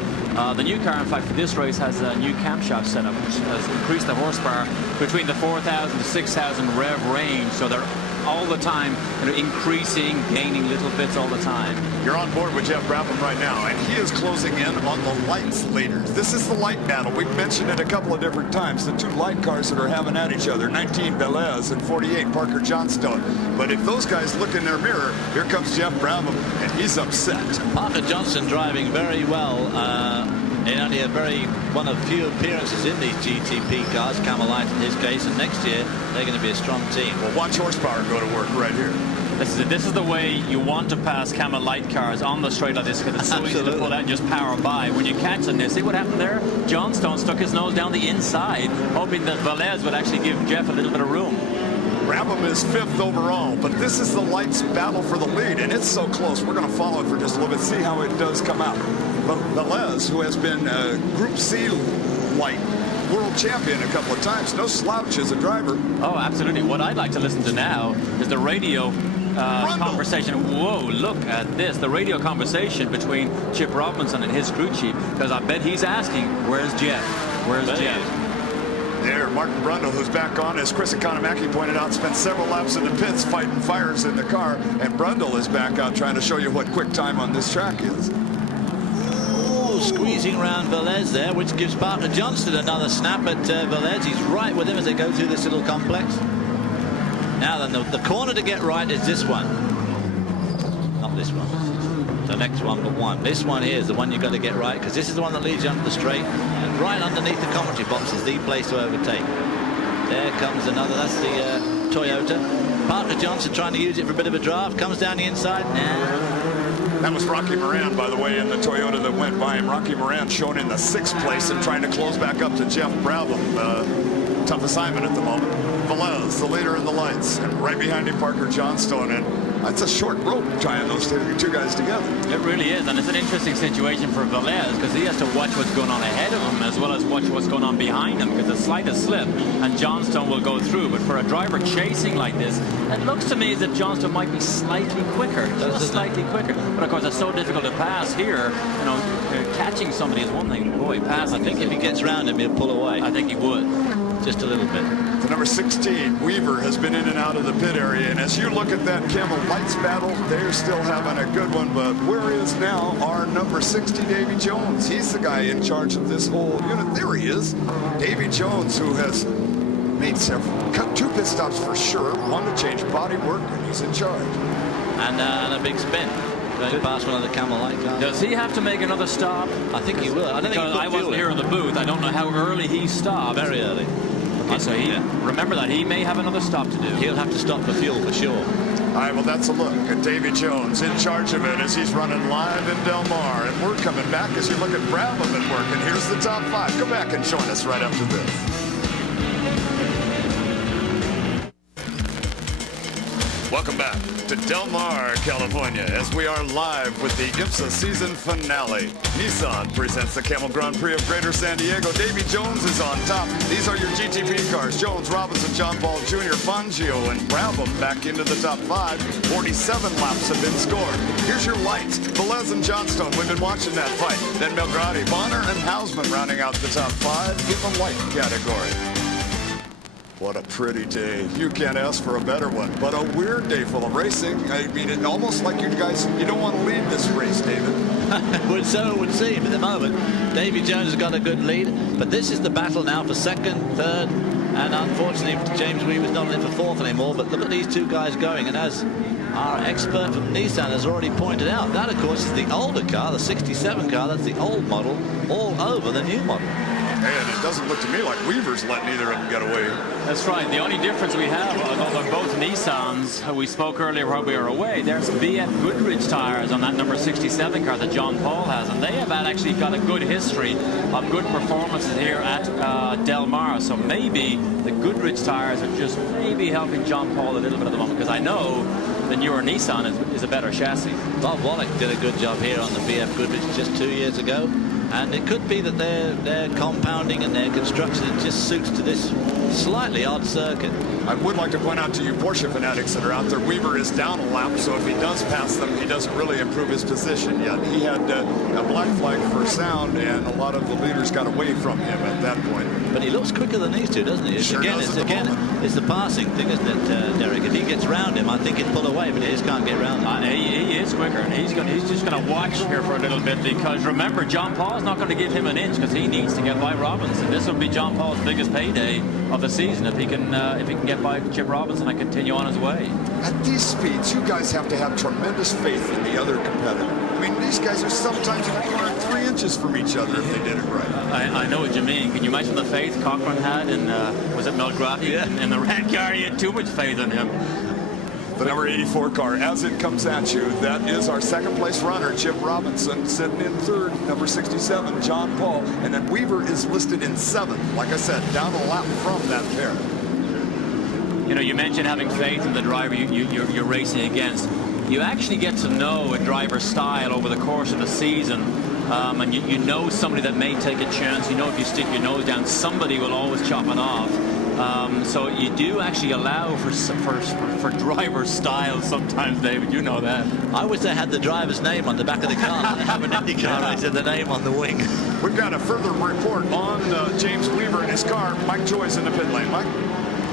The new car, in fact, for this race has a new camshaft setup, which has increased the horsepower between the 4,000 to 6,000 rev range. So they're all the time increasing, gaining little bits all the time. You're on board with Geoff Brabham right now, and he is closing in on the lights leaders. This is the light battle. We've mentioned it a couple of different times. The 2 light cars that are having at each other, 19 Velez and 48 Parker Johnstone. But if those guys look in their mirror, here comes Geoff Brabham, and he's upset. Parker Johnson driving very well. In only one of few appearances in these GTP cars, Camelite in his case, and next year they're going to be a strong team. Well, watch horsepower go to work right here. This is the way you want to pass Camel light cars on the straight like this, because it's so easy to pull out and just power by. When you catch them, see what happened there? Johnstone stuck his nose down the inside, hoping that Velez would actually give Geoff a little bit of room. Brabham is 5th overall, but this is the lights battle for the lead, and it's so close. We're going to follow it for just a little bit, see how it does come out. But Velez, who has been Group C light world champion a couple of times, no slouch as a driver. Oh, absolutely. What I'd like to listen to now is the radio conversation. Whoa, look at this. The radio conversation between Chip Robinson and his crew chief, because I bet he's asking, where's Geoff? Where's Geoff? There, Martin Brundle, who's back on, as Chris Economaki pointed out, spent several laps in the pits fighting fires in the car, and Brundle is back out trying to show you what quick time on this track is. Ooh, squeezing around Velez there, which gives Parker Johnson another snap at Velez. He's right with him as they go through this little complex. Now then, the corner to get right is this one. Not this one. The next one but one. This one here is the one you've got to get right, because this is the one that leads you onto the straight, and right underneath the commentary box is the place to overtake. There comes another. That's the Toyota. Parker Johnson trying to use it for a bit of a draft. Comes down the inside. That was Rocky Moran, by the way, in the Toyota that went by him. Rocky Moran shown in the 6th place and trying to close back up to Geoff Brabham. Tough assignment at the moment. Velez, the leader in the lights, and right behind him, Parker Johnstone. And that's a short rope tying those two guys together. It really is, and it's an interesting situation for Velez, because he has to watch what's going on ahead of him as well as watch what's going on behind him, because the slightest slip and Johnstone will go through. But for a driver chasing like this, it looks to me as if Johnstone might be slightly quicker, just slightly quicker. But of course, it's so difficult to pass here. You know, catching somebody is one thing. Boy, passing. I think if he gets round him, he'll pull away. I think he would. Just a little bit. The number 16, Weaver, has been in and out of the pit area, and as you look at that Camel Lights battle, they're still having a good one. But where is now our number 60, Davy Jones? He's the guy in charge of this whole unit. There he is, Davy Jones, who has made cut 2 pit stops for sure, one to change body work, and he's in charge. And a big spin. Going past one of the Camel Light cars. Does he have to make another stop? I think he will. I don't think I wasn't here in the booth. I don't know how early he stopped. Very early. So remember that he may have another stop to do. He'll have to stop for fuel for sure. All right, well, that's a look at Davy Jones in charge of it as he's running live in Del Mar. And we're coming back as you look at Brabham at work. And here's the top 5. Go back and join us right after this. Welcome back to Del Mar, California, as we are live with the IMSA season finale. Nissan presents the Camel Grand Prix of Greater San Diego. Davy Jones is on top. These are your GTP cars. Jones, Robinson, John Paul Jr., Fangio, and Brabham back into the top 5. 47 laps have been scored. Here's your lights. Velez and Johnstone, we've been watching that fight. Then Melgrati, Bonner, and Hausman rounding out the top 5 in the white category. What a pretty day. You can't ask for a better one, but a weird day full of racing. I mean, it almost like you guys, you don't want to lead this race, David. Well, so it would seem at the moment. Davy Jones has got a good lead, but this is the battle now for second, third, and unfortunately James Weaver's not in for fourth anymore. But look at these two guys going, and as our expert from Nissan has already pointed out, that of course is the older car, the 67 car. That's the old model, all over the new model. And it doesn't look to me like Weaver's letting either of them get away. That's right. The only difference we have on both Nissans, we spoke earlier while we were away, there's BF Goodrich tires on that number 67 car that John Paul has, and they have actually got a good history of good performances here at Del Mar. So maybe the Goodrich tires are just maybe helping John Paul a little bit at the moment, because I know the newer Nissan is a better chassis. Bob Wallach did a good job here on the BF Goodrich just 2 years ago. And it could be that their compounding and their construction, it just suits to this slightly odd circuit. I would like to point out to you Porsche fanatics that are out there, Weaver is down a lap, so if he does pass them, he doesn't really improve his position yet. He had a black flag for sound, and a lot of the leaders got away from him at that point. But he looks quicker than these two, doesn't he? Sure does It's the passing thing, isn't it, Derek? If he gets round him, I think he'd pull away, but he just can't get round him. He is quicker, and he's just going to watch here for a little bit, because remember, John Paul's not going to give him an inch, because he needs to get by Robinson. This will be John Paul's biggest payday of the season if he can get by Chip Robinson and continue on his way. At these speeds, you guys have to have tremendous faith in the other competitor. I mean, these guys are sometimes even 3 inches from each other if they did it right. I know what you mean. Can you imagine the faith Cochran had in, was it Melgrati? Yeah. In the red car, he had too much faith in him. The number 84 car, as it comes at you, that is our second place runner, Chip Robinson, sitting in third, number 67, John Paul. And then Weaver is listed in 7th, like I said, down a lap from that pair. You know, you mentioned having faith in the driver you're racing against. You actually get to know a driver's style over the course of the season, and you know somebody that may take a chance. You know, if you stick your nose down, somebody will always chop it off. So you do actually allow for driver style sometimes, David. You know that. I wish they had the driver's name on the back of the car. They have an IndyCar race and the name on the wing. We've got a further report on James Weaver and his car. Mike Joy's in the pit lane. Mike?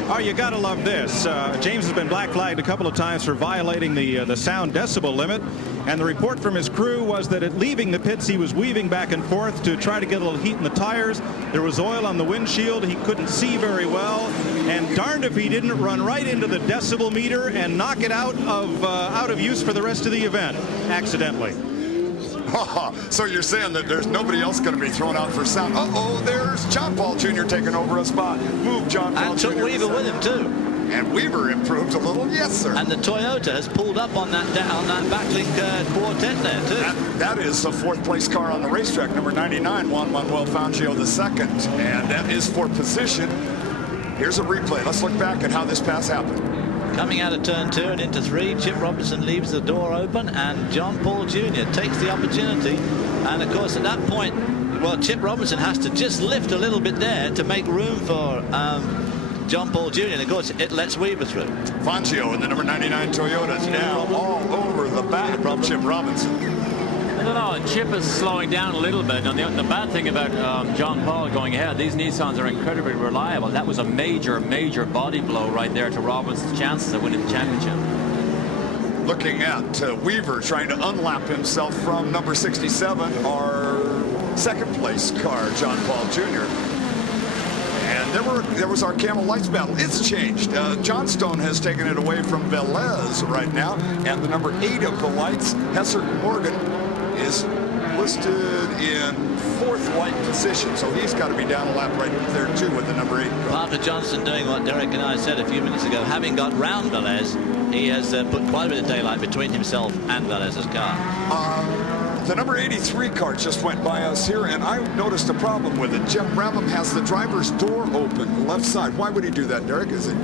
Oh, you got to love this. James has been black flagged a couple of times for violating the sound decibel limit. And the report from his crew was that at leaving the pits, he was weaving back and forth to try to get a little heat in the tires. There was oil on the windshield. He couldn't see very well. And darned if he didn't run right into the decibel meter and knock it out of use for the rest of the event, accidentally. So you're saying that there's nobody else going to be thrown out for sound. Uh-oh, there's John Paul Jr. taking over a spot. Move John Paul And Jr. took Weaver with him, too. And Weaver improved a little. Yes, sir. And the Toyota has pulled up on that backlink quartet there, too. That is the 4th place car on the racetrack, number 99, Juan Manuel Fangio II. And that is for position. Here's a replay. Let's look back at how this pass happened. Coming out of turn 2 and into 3, Chip Robinson leaves the door open, and John Paul Jr. takes the opportunity. And of course, at that point, well, Chip Robinson has to just lift a little bit there to make room for John Paul Jr. And of course, it lets Weaver through. Fangio in the number 99 Toyota is now all over the back of Chip Robinson. I don't know, Chip is slowing down a little bit. And the bad thing about John Paul going ahead, these Nissans are incredibly reliable. That was a major body blow right there to Robinson's chances of winning the championship. Looking at Weaver trying to unlap himself from number 67, our 2nd place car, John Paul Jr. And there was our Camel Lights battle. It's changed. Johnstone has taken it away from Velez right now, and the number 8 of the lights, Hessert Morgan, is listed in 4th light position, so he's got to be down a lap right there too with the number 8 car. After Johnson doing what Derek and I said a few minutes ago, having got round Velez, he has put quite a bit of daylight between himself and Velez's car. The number 83 car just went by us here, and I noticed a problem with it. Geoff Brabham has the driver's door open, left side. Why would he do that, Derek? Is it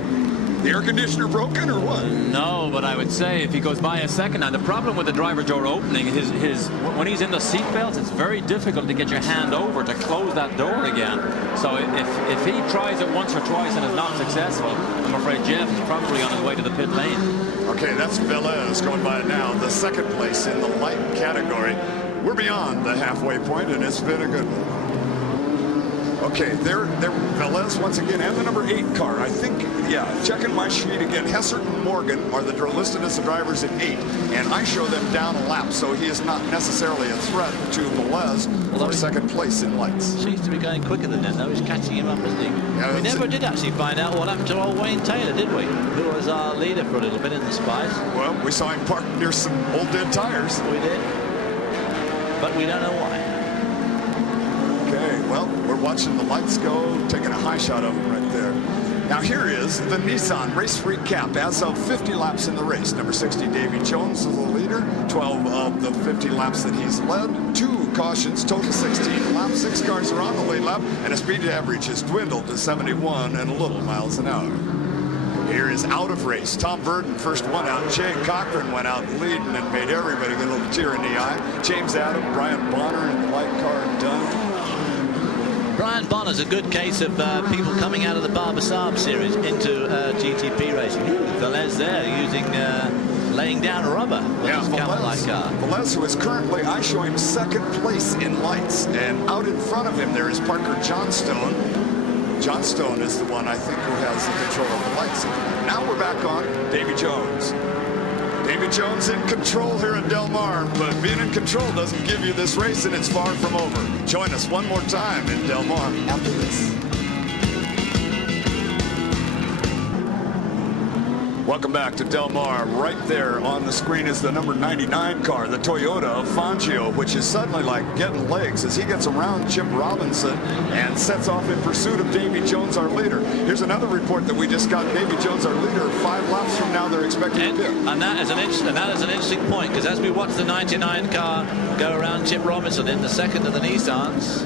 the air conditioner broken or what? No, but I would say if he goes by a second now, the problem with the driver door opening, when he's in the seat belts, it's very difficult to get your hand over to close that door again. So if he tries it once or twice and is not successful, I'm afraid Geoff is probably on his way to the pit lane. Okay, that's Velez going by now, the 2nd place in the light category. We're beyond the halfway point, and it's been a good one. Okay, there Velez once again, and the number 8 car. I think, yeah, checking my sheet again. Hessert and Morgan are listed as the drivers at 8, and I show them down a lap, so he is not necessarily a threat to Velez for 2nd place in lights. Seems to be going quicker than that, though. He's catching him up, isn't he? Yeah, we never did actually find out what happened to old Wayne Taylor, did we? Who was our leader for a little bit in the Spice. Well, we saw him parked near some old dead tires. We did. But we don't know why. Okay, well, we're watching the lights go, taking a high shot of him right there. Now here is the Nissan race recap as of 50 laps in the race. Number 60, Davy Jones is the leader. 12 of the 50 laps that he's led. 2 cautions, total 16 laps. 6 cars are on the lead lap, and the speed average has dwindled to 71 and a little miles an hour. Here is out of race. Tom Verdon, first one out. Jay Cochran went out leading and made everybody get a little tear in the eye. James Adam, Brian Bonner in the white car done. Brian Bonner's a good case of people coming out of the Barber Saab series into GTP racing. Velez there using laying down rubber with his Camelot car. Velez, who is currently, I show him 2nd place in lights, and out in front of him there is Parker Johnstone. Johnstone is the one, I think, who has the control of the lights. Now we're back on Davy Jones. Davy Jones in control here at Del Mar, but being in control doesn't give you this race, and it's far from over. Join us one more time in Del Mar after this. Welcome back to Del Mar. Right there on the screen is the number 99 car, the Toyota of Fangio, which is suddenly like getting legs as he gets around Chip Robinson and sets off in pursuit of Davy Jones, our leader. Here's another report that we just got. Davy Jones, our leader, 5 laps from now they're expecting to pit. And that is an interesting point, because as we watch the 99 car go around Chip Robinson in the 2nd of the Nissans,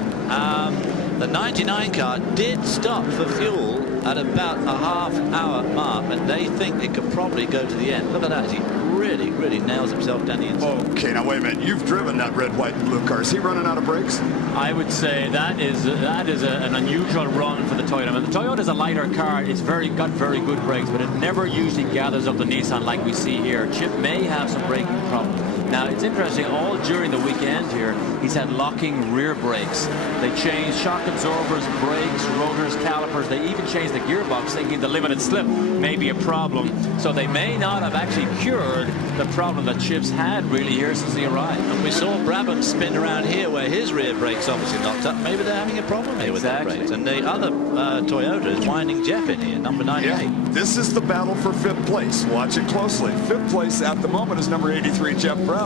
the 99 car did stop for fuel at about a half-hour mark, and they think it could probably go to the end. Look at that, as he really nails himself down the inside. Okay, now wait a minute. You've driven that red, white, and blue car. Is he running out of brakes? I would say that is an unusual run for the Toyota. I mean, the Toyota is a lighter car. It's got very good brakes, but it never usually gathers up the Nissan like we see here. Chip may have some braking problems. Now, it's interesting, all during the weekend here, he's had locking rear brakes. They changed shock absorbers, brakes, rotors, calipers. They even changed the gearbox, thinking the limited slip may be a problem. So they may not have actually cured the problem that Chip's had really here since he arrived. And we saw Brabham spin around here where his rear brakes obviously knocked up. Maybe they're having a problem here with their brakes. And the other Toyota is winding Geoff in here, number 98. Yeah, this is the battle for 5th place. Watch it closely. 5th place at the moment is number 83, Geoff Brabham.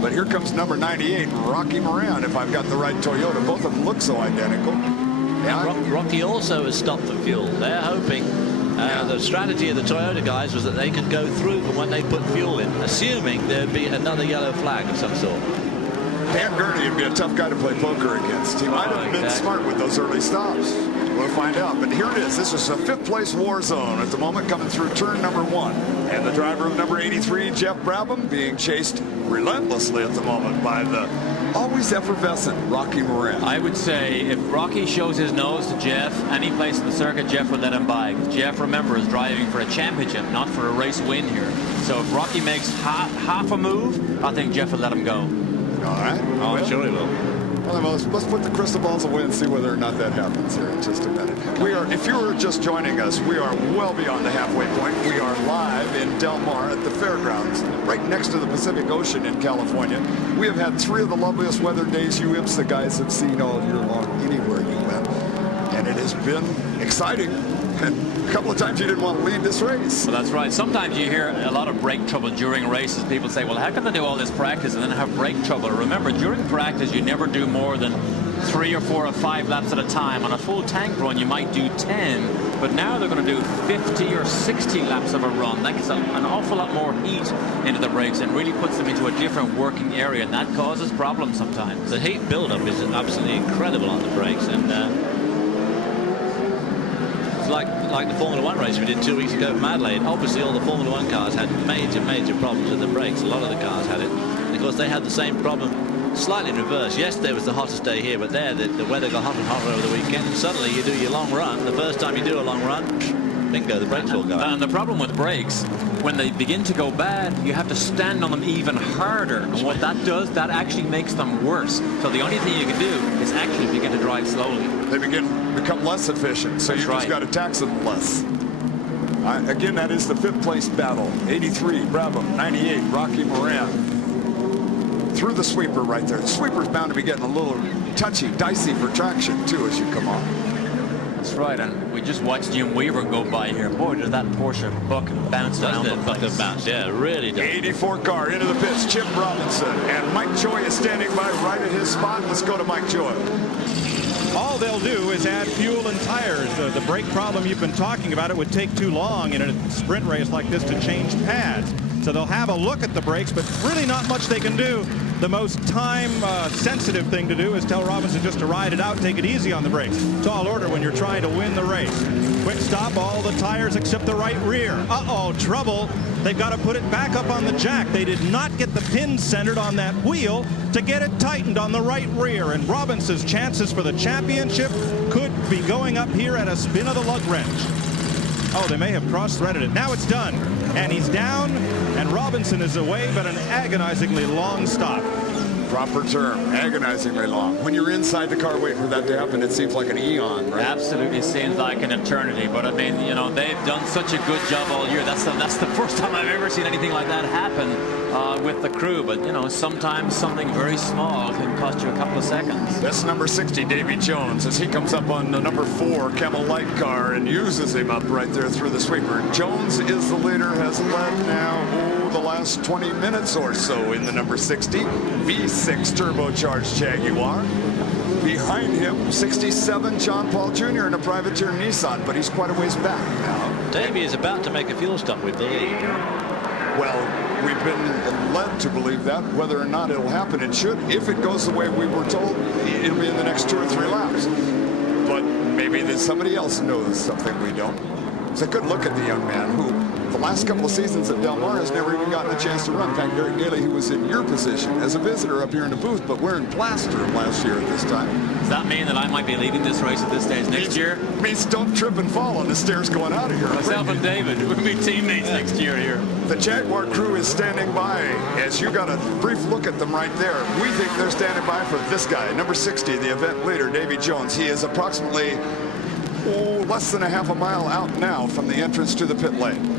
But here comes number 98, Rocky Moran, if I've got the right Toyota. Both of them look so identical. And Rocky also has stopped for fuel. They're hoping. The strategy of the Toyota guys was that they could go through from when they put fuel in, assuming there'd be another yellow flag of some sort. Dan Gurney would be a tough guy to play poker against. He might have been smart with those early stops. We'll find out. But here it is. This is a 5th place war zone at the moment, coming through turn number 1. And the driver of number 83, Geoff Brabham, being chased relentlessly at the moment by the always effervescent Rocky Moran. I would say if Rocky shows his nose to Geoff, any place in the circuit, Geoff would let him by. Geoff, remember, is driving for a championship, not for a race win here. So if Rocky makes half a move, I think Geoff would let him go. All right. Oh, well, sure he will. Well, let's put the crystal balls away and see whether or not that happens here in just a minute. If you were just joining us, we are well beyond the halfway point. We are live in Del Mar at the fairgrounds, right next to the Pacific Ocean in California. We have had 3 of the loveliest weather days you IMSA guys have seen all year long, anywhere you went. And it has has been exciting. And a couple of times you didn't want to lead this race. Well, that's right. Sometimes you hear a lot of brake trouble during races. People say, well, how can they do all this practice and then have brake trouble? Remember, during practice, you never do more than 3 or 4 or 5 laps at a time. On a full tank run, you might do 10, but now they're going to do 50 or 60 laps of a run. That gets an awful lot more heat into the brakes and really puts them into a different working area, and that causes problems sometimes. The heat buildup is absolutely incredible on the brakes, and like the Formula 1 race we did 2 weeks ago from Adelaide. Obviously all the Formula 1 cars had major problems with the brakes. A lot of the cars had it. And of course they had the same problem slightly in reverse. Yesterday was the hottest day here, but there the weather got hotter and hotter over the weekend, and suddenly you do your long run. The first time you do a long run, bingo, the brakes will go. And the problem with brakes, when they begin to go bad, you have to stand on them even harder. And what that does, that actually makes them worse. So the only thing you can do is actually begin to drive slowly. They become less efficient, so you just got to tax them less. Again, that is the 5th place battle. 83, Brabham. 98, Rocky Moran. Through the sweeper right there. The sweeper's bound to be getting a little touchy, dicey for traction, too, as you come on. That's right, and we just watched Jim Weaver go by here. Boy, does that Porsche buck and bounce around the place. Bounce, yeah, it really does. 84 car into the pits, Chip Robinson, and Mike Joy is standing by right at his spot. Let's go to Mike Joy. All they'll do is add fuel and tires. The brake problem you've been talking about, it would take too long in a sprint race like this to change pads. So they'll have a look at the brakes, but really not much they can do. The most time-sensitive thing to do is tell Robinson just to ride it out, take it easy on the brakes. Tall order when you're trying to win the race. Quick stop, all the tires except the right rear. Uh-oh, trouble. They've got to put it back up on the jack. They did not get the pins centered on that wheel to get it tightened on the right rear. And Robinson's chances for the championship could be going up here at a spin of the lug wrench. Oh, they may have cross-threaded it. Now it's done. And he's down, and Robinson is away, but an agonizingly long stop. Proper term, agonizingly long. When you're inside the car waiting for that to happen, it seems like an eon, right? Absolutely seems like an eternity, but I mean, you know, they've done such a good job all year. That's the first time I've ever seen anything like that happen with the crew, but you know, sometimes something very small can cost you a couple of seconds. That's number 60, Davy Jones, as he comes up on the number 4 Camel Light car and uses him up right there through the sweeper. Jones is the leader, has led now the last 20 minutes or so in the number 60 V6 turbocharged Jaguar. Behind him, 67 John Paul Jr. in a privateer Nissan, but he's quite a ways back now. Davey is about to make a fuel stop, we believe. Well, we've been led to believe that. Whether or not it'll happen, it should. If it goes the way we were told, it'll be in the next 2 or 3 laps. But maybe there's somebody else knows something we don't. It's a good look at the young man who, the last couple of seasons at Del Mar, has never even gotten a chance to run. In fact, Derek Daly, who was in your position as a visitor up here in the booth, but wearing plaster last year at this time. Does that mean that I might be leading this race at this stage next year? Means don't trip and fall on the stairs going out of here. Myself and David, we'll be teammates next year here. The Jaguar crew is standing by as you got a brief look at them right there. We think they're standing by for this guy, number 60, the event leader, Davy Jones. He is approximately less than a half a mile out now from the entrance to the pit lane.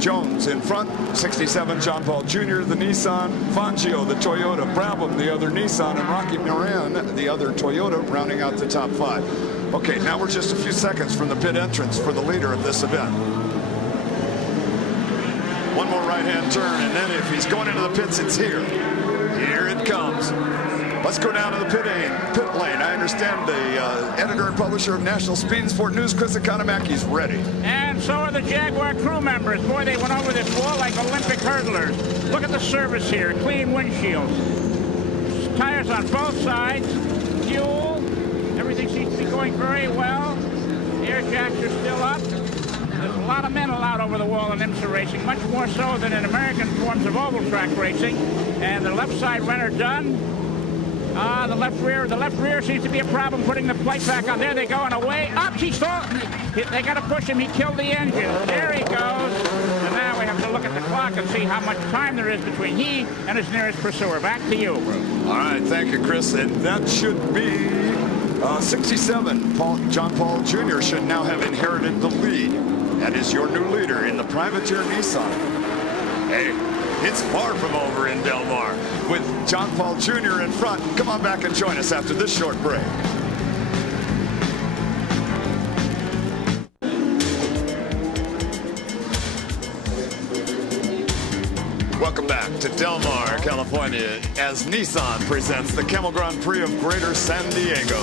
Jones in front, 67 John Paul Jr., the Nissan, Fangio, the Toyota, Brabham, the other Nissan, and Rocky Moran, the other Toyota, rounding out the top 5. Okay, now we're just a few seconds from the pit entrance for the leader of this event. One more right-hand turn, and then if he's going into the pits, it's here. Here it comes. Let's go down to the pit lane. I understand the editor and publisher of National Speed and Sport News, Chris Economaki's ready. And so are the Jaguar crew members. Boy, they went over this wall like Olympic hurdlers. Look at the service here. Clean windshields. Tires on both sides. Fuel. Everything seems to be going very well. Air jacks are still up. There's a lot of men allowed over the wall in IMSA racing, much more so than in American forms of oval track racing. And the left side runner done. The left rear seems to be a problem putting the plate back on. There they go, and away. Up, he stalled. They got to push him. He killed the engine. There he goes. And now we have to look at the clock and see how much time there is between he and his nearest pursuer. Back to you, Bruce. All right, thank you, Chris. And that should be 67. John Paul Jr. should now have inherited the lead. That is your new leader in the privateer Nissan. Hey, it's far from over in Del Mar with John Paul Jr. in front. Come on back and join us after this short break. Welcome back to Del Mar, California, as Nissan presents the Camel Grand Prix of Greater San Diego.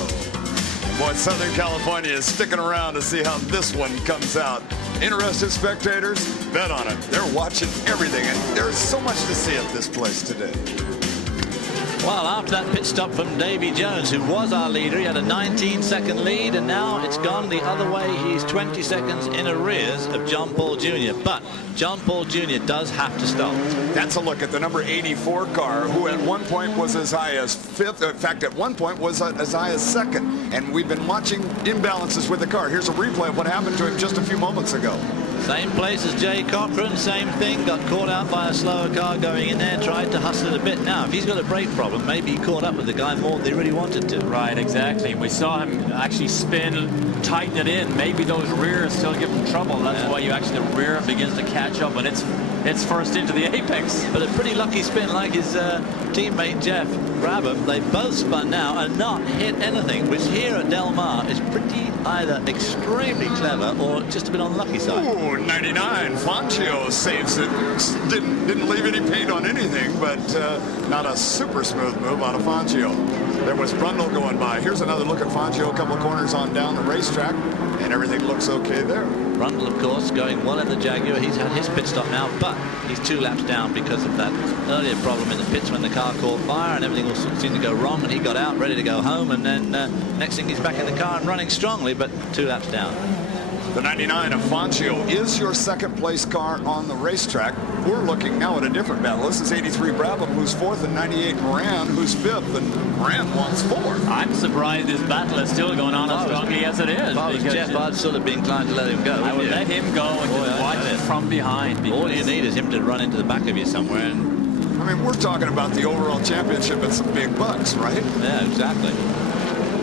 Boy, Southern California is sticking around to see how this one comes out. Interested spectators, bet on it. They're watching everything, and there's so much to see at this place today. Well, after that pit stop from Davy Jones, who was our leader, he had a 19-second lead, and now it's gone the other way. He's 20 seconds in arrears of John Paul Jr., but John Paul Jr. does have to stop. That's a look at the number 84 car, who at one point was as high as fifth. In fact, at one point was as high as second. And we've been watching imbalances with the car. Here's a replay of what happened to him just a few moments ago. Same place as Jay Cochran, same thing, got caught out by a slower car going in there, tried to hustle it a bit. Now, if he's got a brake problem, maybe he caught up with the guy more than he really wanted to. Right, exactly. We saw him actually spin, tighten it in. Maybe those rears still give him trouble. That's why you actually, the rear begins to catch up when it's first into the apex. But a pretty lucky spin like his teammate Geoff Brabham. They both spun now and not hit anything, which here at Del Mar is pretty either extremely clever or just a bit on the lucky side. Ooh, 99. Fangio saves it. Didn't leave any paint on anything, but not a super smooth move out of Fangio. There was Brundle going by. Here's another look at Fangio, a couple of corners on down the racetrack, and everything looks okay there. Brundle, of course, going well in the Jaguar. He's had his pit stop now, but he's 2 laps down because of that earlier problem in the pits when the car caught fire and everything all seemed to go wrong, and he got out ready to go home, and then next thing he's back in the car and running strongly, but 2 laps down. The 99 of Fangio is your second place car on the racetrack. We're looking now at a different battle. This is 83 Brabham, who's 4th, and 98 Moran, who's 5th, and Moran wants 4th. I'm surprised this battle is still going on as strongly as it is. If I was Geoff, I'd sort of be inclined to let him go. I would let him go and just watch it from behind. All you need is him to run into the back of you somewhere. And I mean, we're talking about the overall championship and some big bucks, right? yeah, exactly.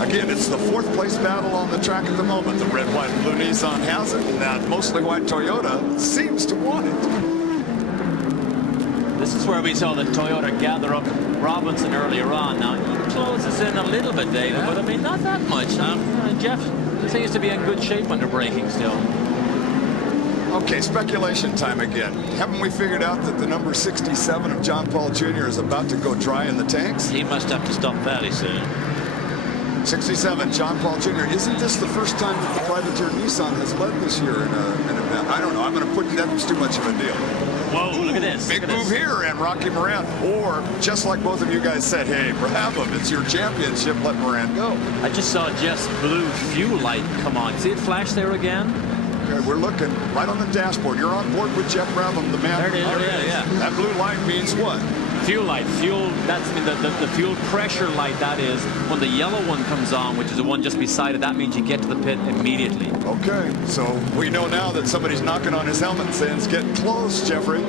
Again, it's the 4th place battle on the track at the moment. The red, white, and blue Nissan has it, and that mostly white Toyota seems to want it. This is where we saw the Toyota gather up Robinson earlier on. Now, he closes in a little bit, David, but I mean, not that much. Geoff seems to be in good shape under braking still. Okay, speculation time again. Haven't we figured out that the number 67 of John Paul Jr. is about to go dry in the tanks? He must have to stop fairly soon. 67, John Paul Jr. Isn't this the first time that the privateer Nissan has led this year in an event? I don't know. I'm going to put that's too much of a deal. Whoa, look at this. Big move here, and Rocky Moran. Or, just like both of you guys said, hey, Brabham, it's your championship. Let Moran go. I just saw Jeff's blue fuel light come on. See it flash there again? Okay, we're looking right on the dashboard. You're on board with Geoff Brabham, the man. There it is. Yeah. That blue light means what? Fuel light. That's the fuel pressure light. That is when the yellow one comes on, which is the one just beside it. That means you get to the pit immediately. Okay, so we know now that somebody's knocking on his helmet and saying it's getting close, Jeffrey.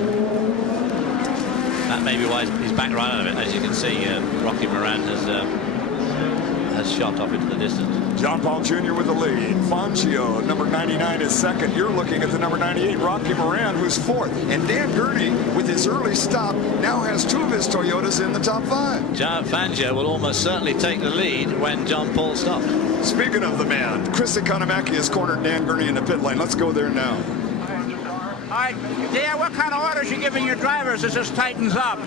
That may be why he's back right out of it. As you can see, Rocky Moran has shot off into the distance. John Paul Jr. with the lead. Fangio, number 99, is second. You're looking at the number 98, Rocky Moran, who's 4th. And Dan Gurney, with his early stop, now has 2 of his Toyotas in the top 5. John Fangio will almost certainly take the lead when John Paul stops. Speaking of the man, Chris Economaki has cornered Dan Gurney in the pit lane. Let's go there now. All right, Dan, what kind of orders are you giving your drivers as this tightens up?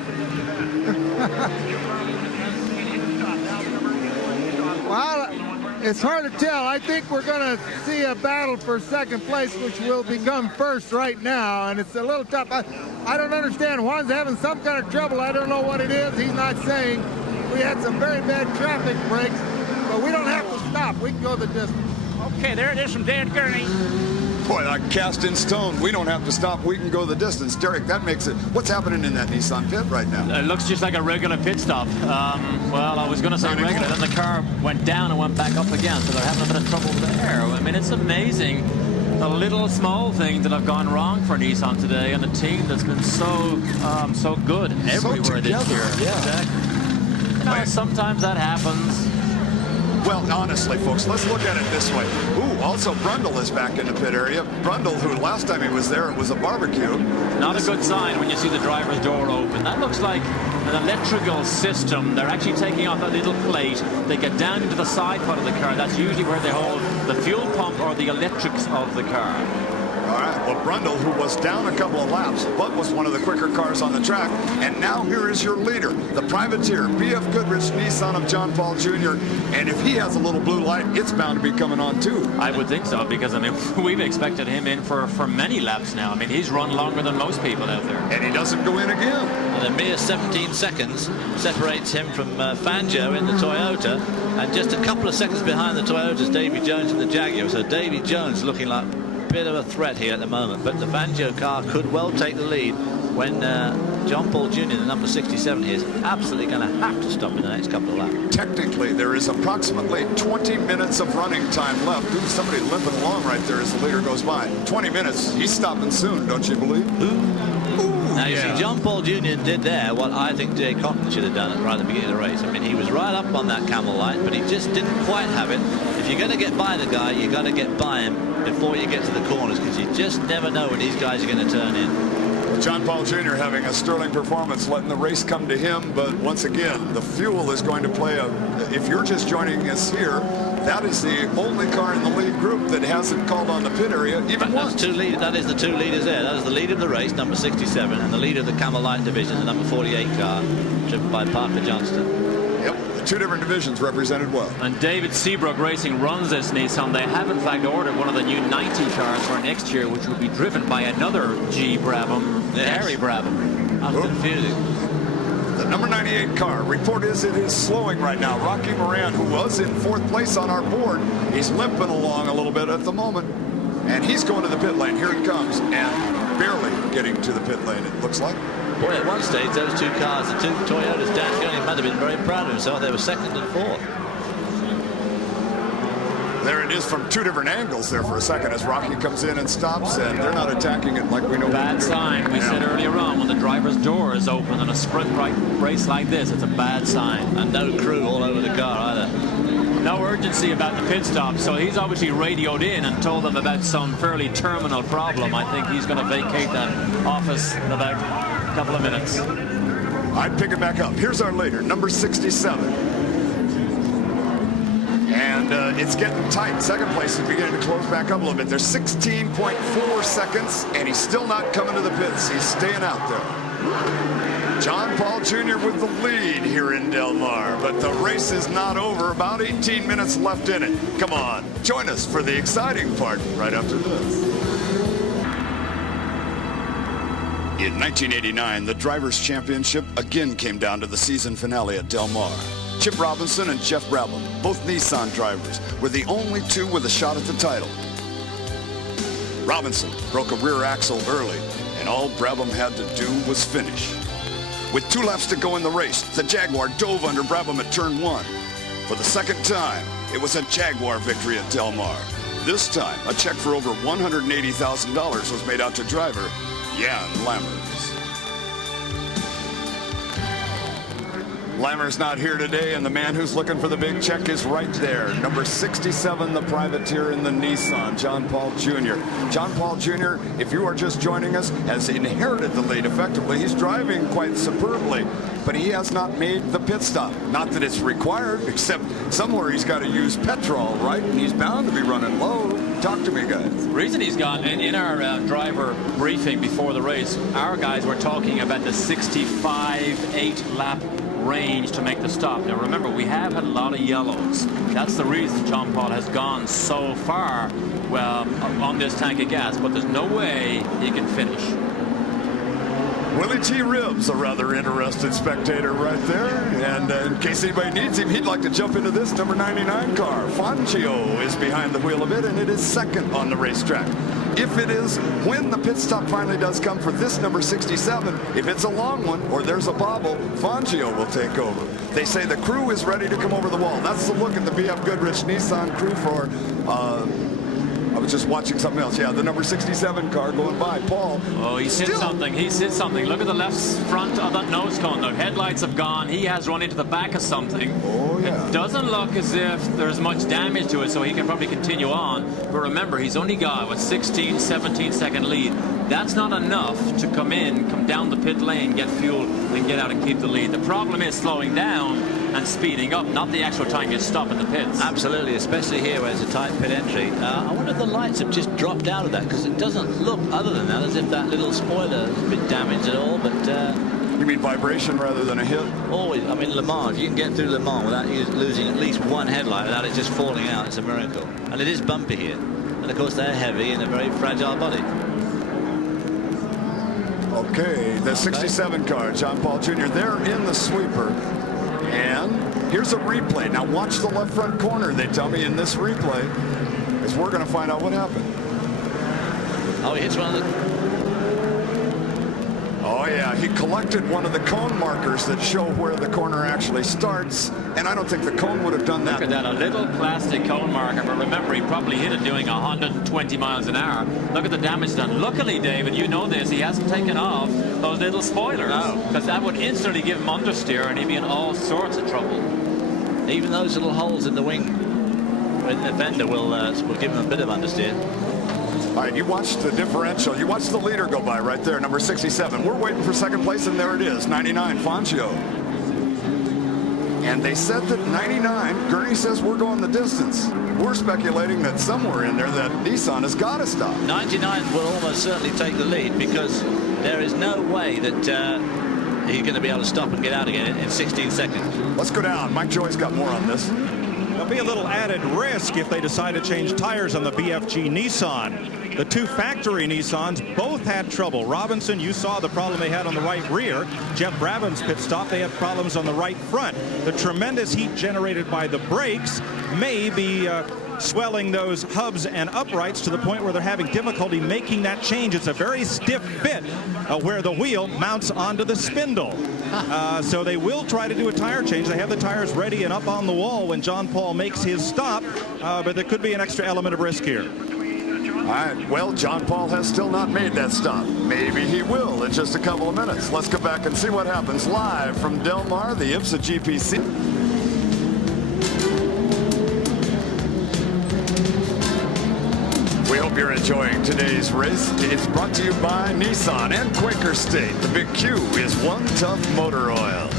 Well, it's hard to tell. I think we're going to see a battle for second place, which will become first right now, and it's a little tough. I don't understand. Juan's having some kind of trouble. I don't know what it is. He's not saying. We had some very bad traffic breaks, but we don't have to stop. We can go the distance. Okay, there it is from Dan Gurney. Boy, like cast in stone. We don't have to stop. We can go the distance. Derek, that makes it. What's happening in that Nissan pit right now? It looks just like a regular pit stop. Well, I was going to say regular, then the car went down and went back up again, so they're having a bit of trouble there. I mean, it's amazing the little small things that have gone wrong for Nissan today, and the team that's been so good everywhere this year. Yeah. Exactly. You know, sometimes that happens. Well, honestly, folks, let's look at it this way. Ooh, also Brundle is back in the pit area. Brundle, who last time he was there, it was a barbecue. Not a good sign when you see the driver's door open. That looks like an electrical system. They're actually taking off that little plate. They get down into the side part of the car. That's usually where they hold the fuel pump or the electrics of the car. All right, well, Brundle, who was down a couple of laps, but was one of the quicker cars on the track, and now here is your leader, the privateer, B.F. Goodrich Nissan of John Paul Jr., and if he has a little blue light, it's bound to be coming on too. I would think so, because, I mean, we've expected him in for many laps now. I mean, he's run longer than most people out there. And he doesn't go in again. And a mere 17 seconds separates him from Fangio in the Toyota, and just a couple of seconds behind the Toyotas, Davy Jones in the Jaguar. So Davy Jones looking like a bit of a threat here at the moment, but the Fangio car could well take the lead when John Paul Jr., the number 67, is absolutely going to have to stop in the next couple of laps. Technically, there is approximately 20 minutes of running time left. Ooh, somebody limping along right there as the leader goes by. 20 minutes. He's stopping soon, don't you believe? Now, you see, John Paul Jr. did there what I think Jay Cochran should have done right at the beginning of the race. I mean, he was right up on that camel light, but he just didn't quite have it. If you're going to get by the guy, you got to get by him before you get to the corners, because you just never know when these guys are going to turn in. John Paul Jr. having a sterling performance, letting the race come to him, but once again, the fuel is going to play if you're just joining us here, that is the only car in the lead group that hasn't called on the pit area even once. That is the two leaders there. That is the lead of the race, number 67, and the lead of the Camel Light division, the number 48 car, driven by Parker Johnston. Yep, the two different divisions represented well. And David Seabrook Racing runs this Nissan. They have, in fact, ordered one of the new 90 cars for next year, which will be driven by another G. Brabham, Harry Brabham. I'm confused. The number 98 car. Report is it is slowing right now. Rocky Moran, who was in 4th place on our board, he's limping along a little bit at the moment. And he's going to the pit lane. Here he comes, and barely getting to the pit lane, it looks like. Boy, at one stage, those two cars, the two Toyotas, Dan Gurney might have been very proud of himself. They were 2nd and 4th. There it is from two different angles there for a second as Rocky comes in and stops, and they're not attacking it like we know. Bad sign. We said earlier on, when the driver's door is open in a sprint race like this, it's a bad sign. And no crew all over the car either. No urgency about the pit stop, so he's obviously radioed in and told them about some fairly terminal problem. I think he's going to vacate that office in about a couple of minutes. I'd pick it back up. Here's our leader, number 67. And it's getting tight. Second place is beginning to close back up a little bit. There's 16.4 seconds, and he's still not coming to the pits. He's staying out there. John Paul Jr. with the lead here in Del Mar, but the race is not over. About 18 minutes left in it. Come on, join us for the exciting part right after this. In 1989, the Drivers' Championship again came down to the season finale at Del Mar. Chip Robinson and Geoff Brabham, both Nissan drivers, were the only two with a shot at the title. Robinson broke a rear axle early, and all Brabham had to do was finish. With 2 laps to go in the race, the Jaguar dove under Brabham at turn 1. For the second time, it was a Jaguar victory at Del Mar. This time, a check for over $180,000 was made out to driver Jan Lammers. Lammer's not here today, and the man who's looking for the big check is right there. Number 67, the privateer in the Nissan, John Paul Jr. John Paul Jr., if you are just joining us, has inherited the lead effectively. He's driving quite superbly, but he has not made the pit stop. Not that it's required, except somewhere he's got to use petrol, right? And he's bound to be running low. Talk to me, guys. The reason he's gone, in our driver briefing before the race, our guys were talking about the 65-8 lap range to make the stop. Now remember, we have had a lot of yellows. That's the reason John Paul has gone so far, well, on this tank of gas, but there's no way he can finish. Willie T. Ribbs, a rather interested spectator right there. And in case anybody needs him, he'd like to jump into this number 99 car. Fangio is behind the wheel a bit, and it is second on the racetrack. If it is, when the pit stop finally does come for this number 67, if it's a long one or there's a bobble, Fangio will take over. They say the crew is ready to come over the wall. That's the look at the B.F. Goodrich Nissan crew for, I was just watching something else. Yeah, the number 67 car going by. Paul. Oh, he's hit something. He's hit something. Look at the left front of that nose cone. The headlights have gone. He has run into the back of something. Oh, yeah. It doesn't look as if there's much damage to it, so he can probably continue on. But remember, he's only got a 16, 17-second lead. That's not enough to come down the pit lane, get fuel, and get out and keep the lead. The problem is slowing down and speeding up, not the actual time you stop in the pits. Absolutely, especially here where it's a tight pit entry. I wonder if the lights have just dropped out of that, because it doesn't look, other than that, as if that little spoiler has been damaged at all. But you mean vibration rather than a hit? Always. I mean, Le Mans, you can get through Le Mans without losing at least one headlight, without it just falling out. It's a miracle. And it is bumpy here. And of course, they're heavy and a very fragile body. Okay, the 67 car, John Paul Jr., they're in the sweeper. And here's a replay. Now watch the left front corner, they tell me, in this replay, as we're going to find out what happened. Oh, he hits one of the... Oh, yeah, he collected one of the cone markers that show where the corner actually starts, and I don't think the cone would have done that. Look at that, a little plastic cone marker, but remember, he probably hit it doing 120 miles an hour. Look at the damage done. Luckily, David, you know this, he hasn't taken off those little spoilers, because that would instantly give him understeer, and he'd be in all sorts of trouble. Even those little holes in the wing, when the fender will give him a bit of understeer. All right, you watch the differential. You watch the leader go by right there, number 67. We're waiting for second place, and there it is, 99, Fangio. And they said that 99, Gurney says we're going the distance. We're speculating that somewhere in there that Nissan has got to stop. 99 will almost certainly take the lead, because there is no way that he's going to be able to stop and get out again in 16 seconds. Let's go down. Mike Joy's got more on this. There'll be a little added risk if they decide to change tires on the BFG Nissan. The two factory Nissans both had trouble. Robinson, you saw the problem they had on the right rear. Geoff Brabham's pit stop, they had problems on the right front. The tremendous heat generated by the brakes may be swelling those hubs and uprights to the point where they're having difficulty making that change. It's a very stiff fit where the wheel mounts onto the spindle. So they will try to do a tire change. They have the tires ready and up on the wall when John Paul makes his stop, but there could be an extra element of risk here. All right, well, John Paul has still not made that stop. Maybe he will in just a couple of minutes. Let's go back and see what happens live from Del Mar, the IMSA GP. We hope you're enjoying today's race. It's brought to you by Nissan and Quaker State. The big Q is One Tough Motor Oil.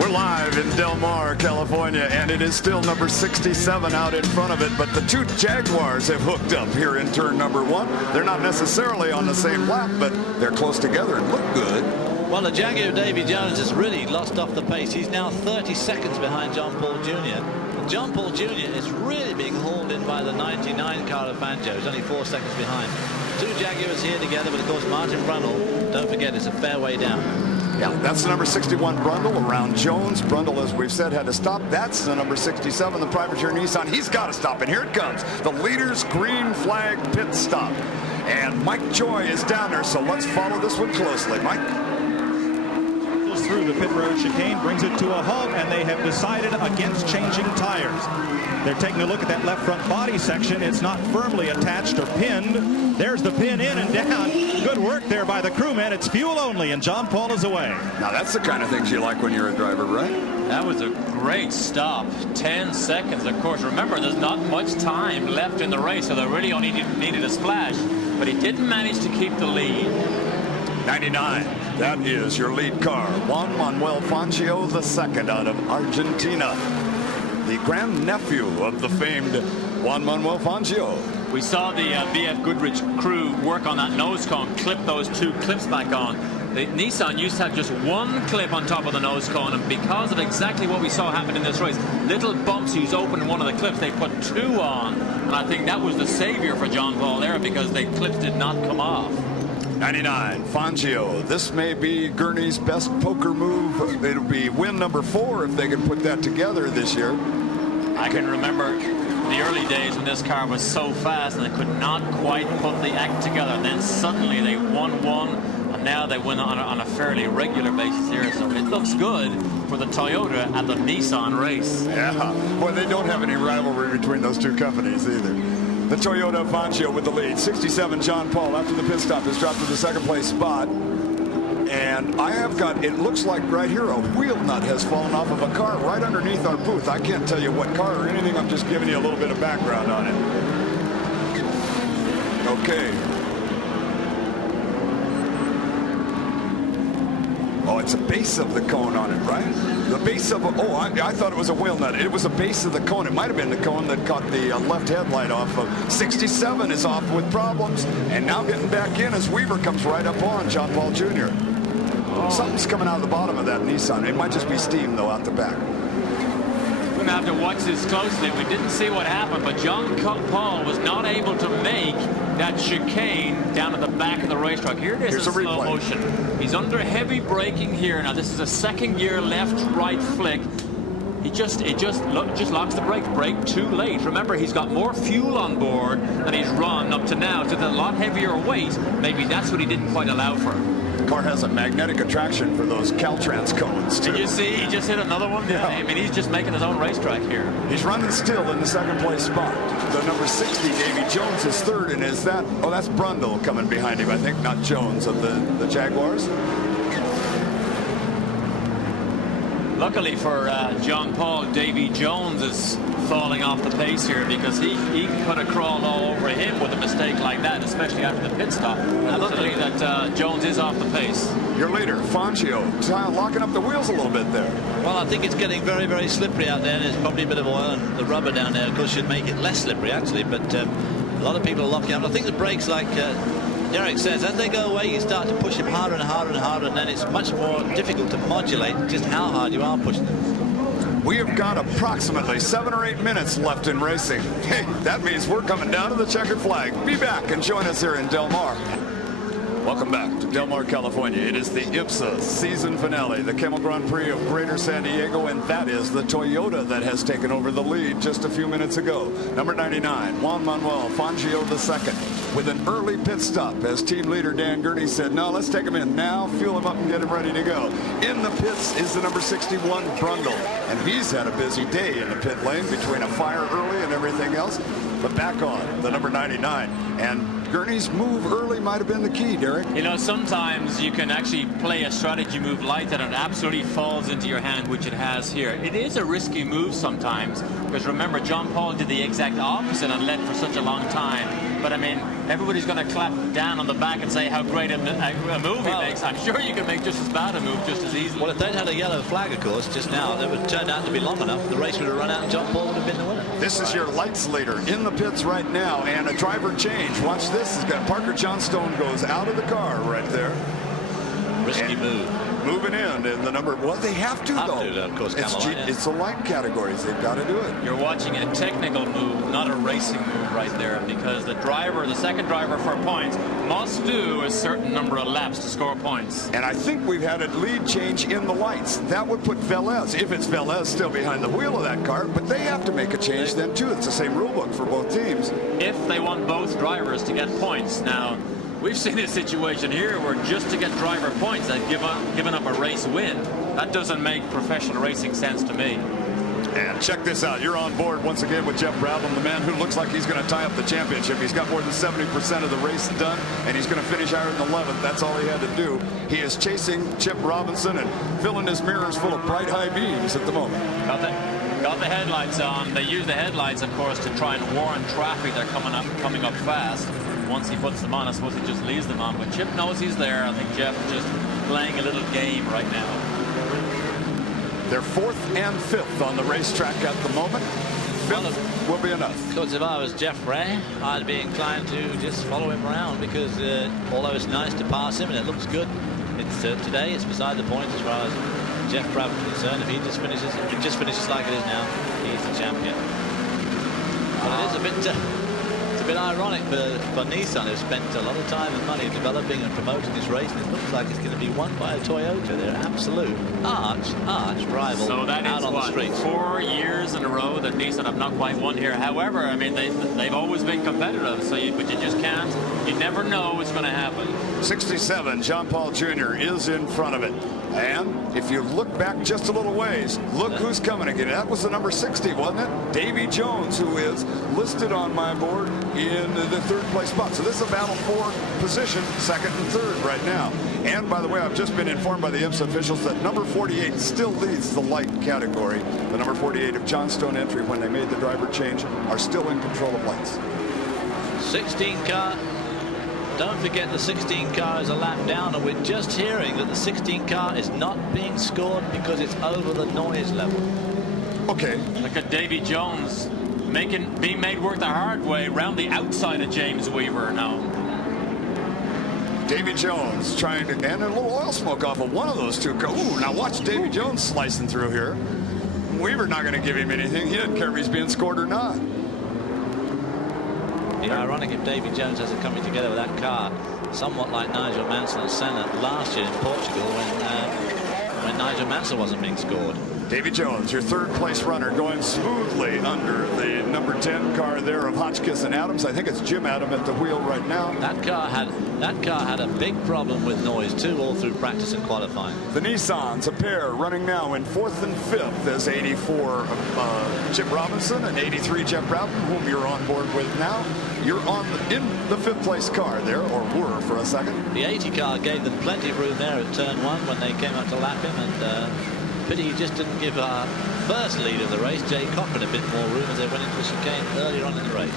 We're live in Del Mar, California, and it is still number 67 out in front of it, but the two Jaguars have hooked up here in turn number 1. They're not necessarily on the same lap, but they're close together and look good. Well, the Jaguar Davy Jones has really lost off the pace. He's now 30 seconds behind John Paul Jr. John Paul Jr. is really being hauled in by the 99 car of Fangio. He's only 4 seconds behind. Two Jaguars here together, but of course Martin Brundle, don't forget, it's a fair way down. Yeah, that's the number 61 Brundle around Jones. Brundle, as we've said, had to stop. That's the number 67, the privateer Nissan. He's got to stop, and here it comes. The leader's green flag pit stop. And Mike Joy is down there, so let's follow this one closely. Mike? Through the pit road chicane, brings it to a halt, and they have decided against changing tires. They're taking a look at that left front body section. It's not firmly attached or pinned. There's the pin in and down. Good work there by the crewman. It's fuel only, and John Paul is away. Now that's the kind of things you like when you're a driver, right? That was a great stop. 10 seconds, of course. Remember, there's not much time left in the race, so they really only needed a splash. But he didn't manage to keep the lead. 99, that is your lead car. Juan Manuel Fangio II out of Argentina. The grandnephew of the famed Juan Manuel Fangio. We saw the BF Goodrich crew work on that nose cone, clip those two clips back on. The Nissan used to have just one clip on top of the nose cone, and because of exactly what we saw happen in this race, little bumps he's opened one of the clips, they put two on. And I think that was the savior for John Paul there, because the clips did not come off. 99, Fangio. This may be Gurney's best poker move. It'll be win number 4 if they can put that together this year. I can remember the early days when this car was so fast and they could not quite put the act together. And then suddenly they won one, and now they win on a fairly regular basis here. So it looks good for the Toyota at the Nissan race. Yeah, boy, they don't have any rivalry between those two companies either. The Toyota Fangio with the lead. 67 John Paul after the pit stop has dropped to the second place spot. And I have got, it looks like right here, a wheel nut has fallen off of a car right underneath our booth. I can't tell you what car or anything. I'm just giving you a little bit of background on it. Okay. Oh, it's a base of the cone on it, right? The base of I thought it was a wheel nut. It was the base of the cone. It might have been the cone that caught the left headlight off of. 67 is off with problems, and now getting back in as Weaver comes right up on John Paul Jr. Something's coming out of the bottom of that Nissan. It might just be steam, though, out the back. We're going to have to watch this closely. We didn't see what happened, but John Paul was not able to make that chicane down at the back of the racetrack. Here it is. Here's in a slow replay. motion. He's under heavy braking here. Now this is a second gear left-right flick. He just locks the brakes. Brake too late. Remember, he's got more fuel on board than he's run up to now. So a lot heavier weight. Maybe that's what he didn't quite allow for. The car has a magnetic attraction for those Caltrans cones, too. Did you see? He just hit another one. Yeah. I mean, he's just making his own racetrack here. He's running still in the second place spot. The number 60, Davy Jones, is third, and is that? Oh, that's Brundle coming behind him, I think, not Jones of the Jaguars. Luckily for John Paul, Davy Jones is falling off the pace here because he could have crawled all over him with a mistake like that, especially after the pit stop. And luckily that Jones is off the pace. Your leader, Fangio, locking up the wheels a little bit there. Well, I think it's getting very, very slippery out there. There's probably a bit of oil, and the rubber down there, of course, should make it less slippery, actually. But a lot of people are locking up. I think the brakes, like Derek says, as they go away, you start to push them harder and harder and harder, and then it's much more difficult to modulate just how hard you are pushing them. We have got approximately 7 or 8 minutes left in racing. Hey, that means we're coming down to the checkered flag. Be back and join us here in Del Mar. Welcome back to Del Mar, California. It is the IMSA season finale, the Camel Grand Prix of Greater San Diego, and that is the Toyota that has taken over the lead just a few minutes ago. Number 99, Juan Manuel Fangio II, with an early pit stop, as team leader Dan Gurney said, no, let's take him in now, fuel him up and get him ready to go. In the pits is the number 61, Brundle, and he's had a busy day in the pit lane between a fire early and everything else, but back on the number 99, and Gurney's move early might have been the key, Derek. You know, sometimes you can actually play a strategy move like that and it absolutely falls into your hand, which it has here. It is a risky move sometimes, because remember, John Paul did the exact opposite and led for such a long time. But I mean, everybody's going to clap down on the back and say how great a move he makes. I'm sure you can make just as bad a move just as easily. Well, if they'd had a yellow flag, of course, just now, that would turn out to be long enough. The race would have run out and John Paul would have been the winner. This is your lights leader in the pits right now, and a driver change. Watch this. Parker Johnstone goes out of the car right there. Risky move. Moving in the number, well, they have to, though. Of course, it's the light categories. They've got to do it. You're watching a technical move, not a racing move right there, because the second driver for points, must do a certain number of laps to score points. And I think we've had a lead change in the lights. That would put Velez, if it's Velez, still behind the wheel of that car, but they have to make a change then, too. It's the same rule book for both teams. If they want both drivers to get points. Now, we've seen a situation here where just to get driver points, they've given up a race win. That doesn't make professional racing sense to me. And check this out. You're on board once again with Geoff Brabham, the man who looks like he's going to tie up the championship. He's got more than 70% of the race done, and he's going to finish higher than 11th. That's all he had to do. He is chasing Chip Robinson and filling his mirrors full of bright high beams at the moment. Got the headlights on. They use the headlights, of course, to try and warn traffic. They're coming up fast. Once he puts them on, I suppose he just leaves them on. But Chip knows he's there. I think Jeff is just playing a little game right now. They're 4th and 5th on the racetrack at the moment. 5th will be enough. Of course, if I was Geoff Brabham, I'd be inclined to just follow him around, because although it's nice to pass him and it looks good, today it's beside the point as far as Geoff Brabham is concerned. If it just finishes like it is now, he's the champion. But it is a bit ironic for Nissan, who've spent a lot of time and money developing and promoting this race, and it looks like it's going to be won by a Toyota. They're absolute arch rival out on the streets. 4 years in a row that Nissan have not quite won here. However, I mean, they've always been competitive, but you just can't. You never know what's going to happen. 67, John Paul Jr. is in front of it. And if you look back just a little ways, look who's coming again. That was the number 60, wasn't it? Davy Jones, who is listed on my board in the 3rd place spot. So this is a battle for position, 2nd and 3rd right now. And by the way, I've just been informed by the IMSA officials that number 48 still leads the light category. The number 48 of Johnstone entry, when they made the driver change, are still in control of lights. 16 car. Don't forget the 16 car is a lap down, and we're just hearing that the 16 car is not being scored because it's over the noise level. Okay. Look at Davy Jones being made work the hard way round the outside of James Weaver now. Davy Jones trying to, and a little oil smoke off of one of those two. Ooh, now watch Davy Jones slicing through here. Weaver not going to give him anything. He doesn't care if he's being scored or not. Yeah, ironic if Davy Jones has it coming together with that car, somewhat like Nigel Mansell and Senna last year in Portugal when Nigel Mansell wasn't being scored. Davy Jones, your third place runner, going smoothly under the number 10 car there of Hotchkiss and Adams. I think it's Jim Adam at the wheel right now. That car had a big problem with noise too, all through practice and qualifying. The Nissans, a pair, running now in 4th and 5th as 84 Chip Robinson and 83 Geoff Brabham, whom you're on board with now. You're in the 5th place car there, or were for a second. The 80 car gave them plenty of room there at turn 1 when they came up to lap him, and pity he just didn't give our first lead of the race, Jay Cochran, a bit more room as they went into the chicane earlier on in the race.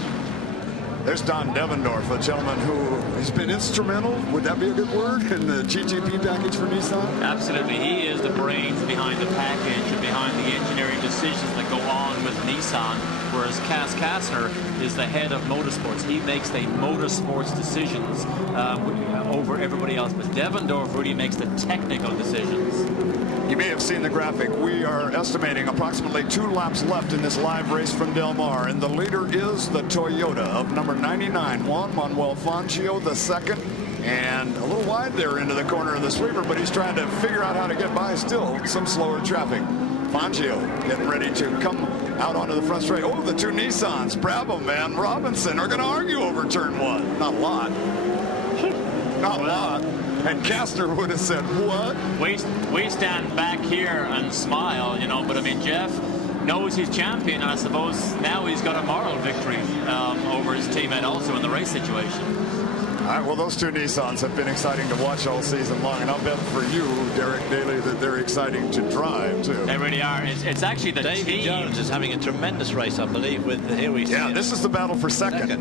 There's Don Devendorf, a gentleman who has been instrumental, would that be a good word, in the GTP package for Nissan? Absolutely. He is the brains behind the package and behind the engineering decisions that go on with Nissan, whereas Cass Kastner is the head of motorsports. He makes the motorsports decisions over everybody else, but Devendorf really makes the technical decisions. You may have seen the graphic. We are estimating approximately 2 laps left in this live race from Del Mar, and the leader is the Toyota of number 99, Juan Manuel Fangio II, and a little wide there into the corner of the sweeper, but he's trying to figure out how to get by still some slower traffic. Fangio getting ready to come out onto the front straight. Oh, the 2 Nissans, Brabham and Robinson, are going to argue over turn 1. Not a lot. Not a lot. And Kastner would have said, what? We stand back here and smile, you know, but I mean, Jeff knows he's champion, and I suppose now he's got a moral victory over his teammate also in the race situation. All right, well, those 2 Nissans have been exciting to watch all season long, and I'll bet for you, Derek Daly, that they're exciting to drive, too. They really are. It's actually the Davy team. Jones is having a tremendous race, I believe, with here we see. Yeah, this is the battle for second.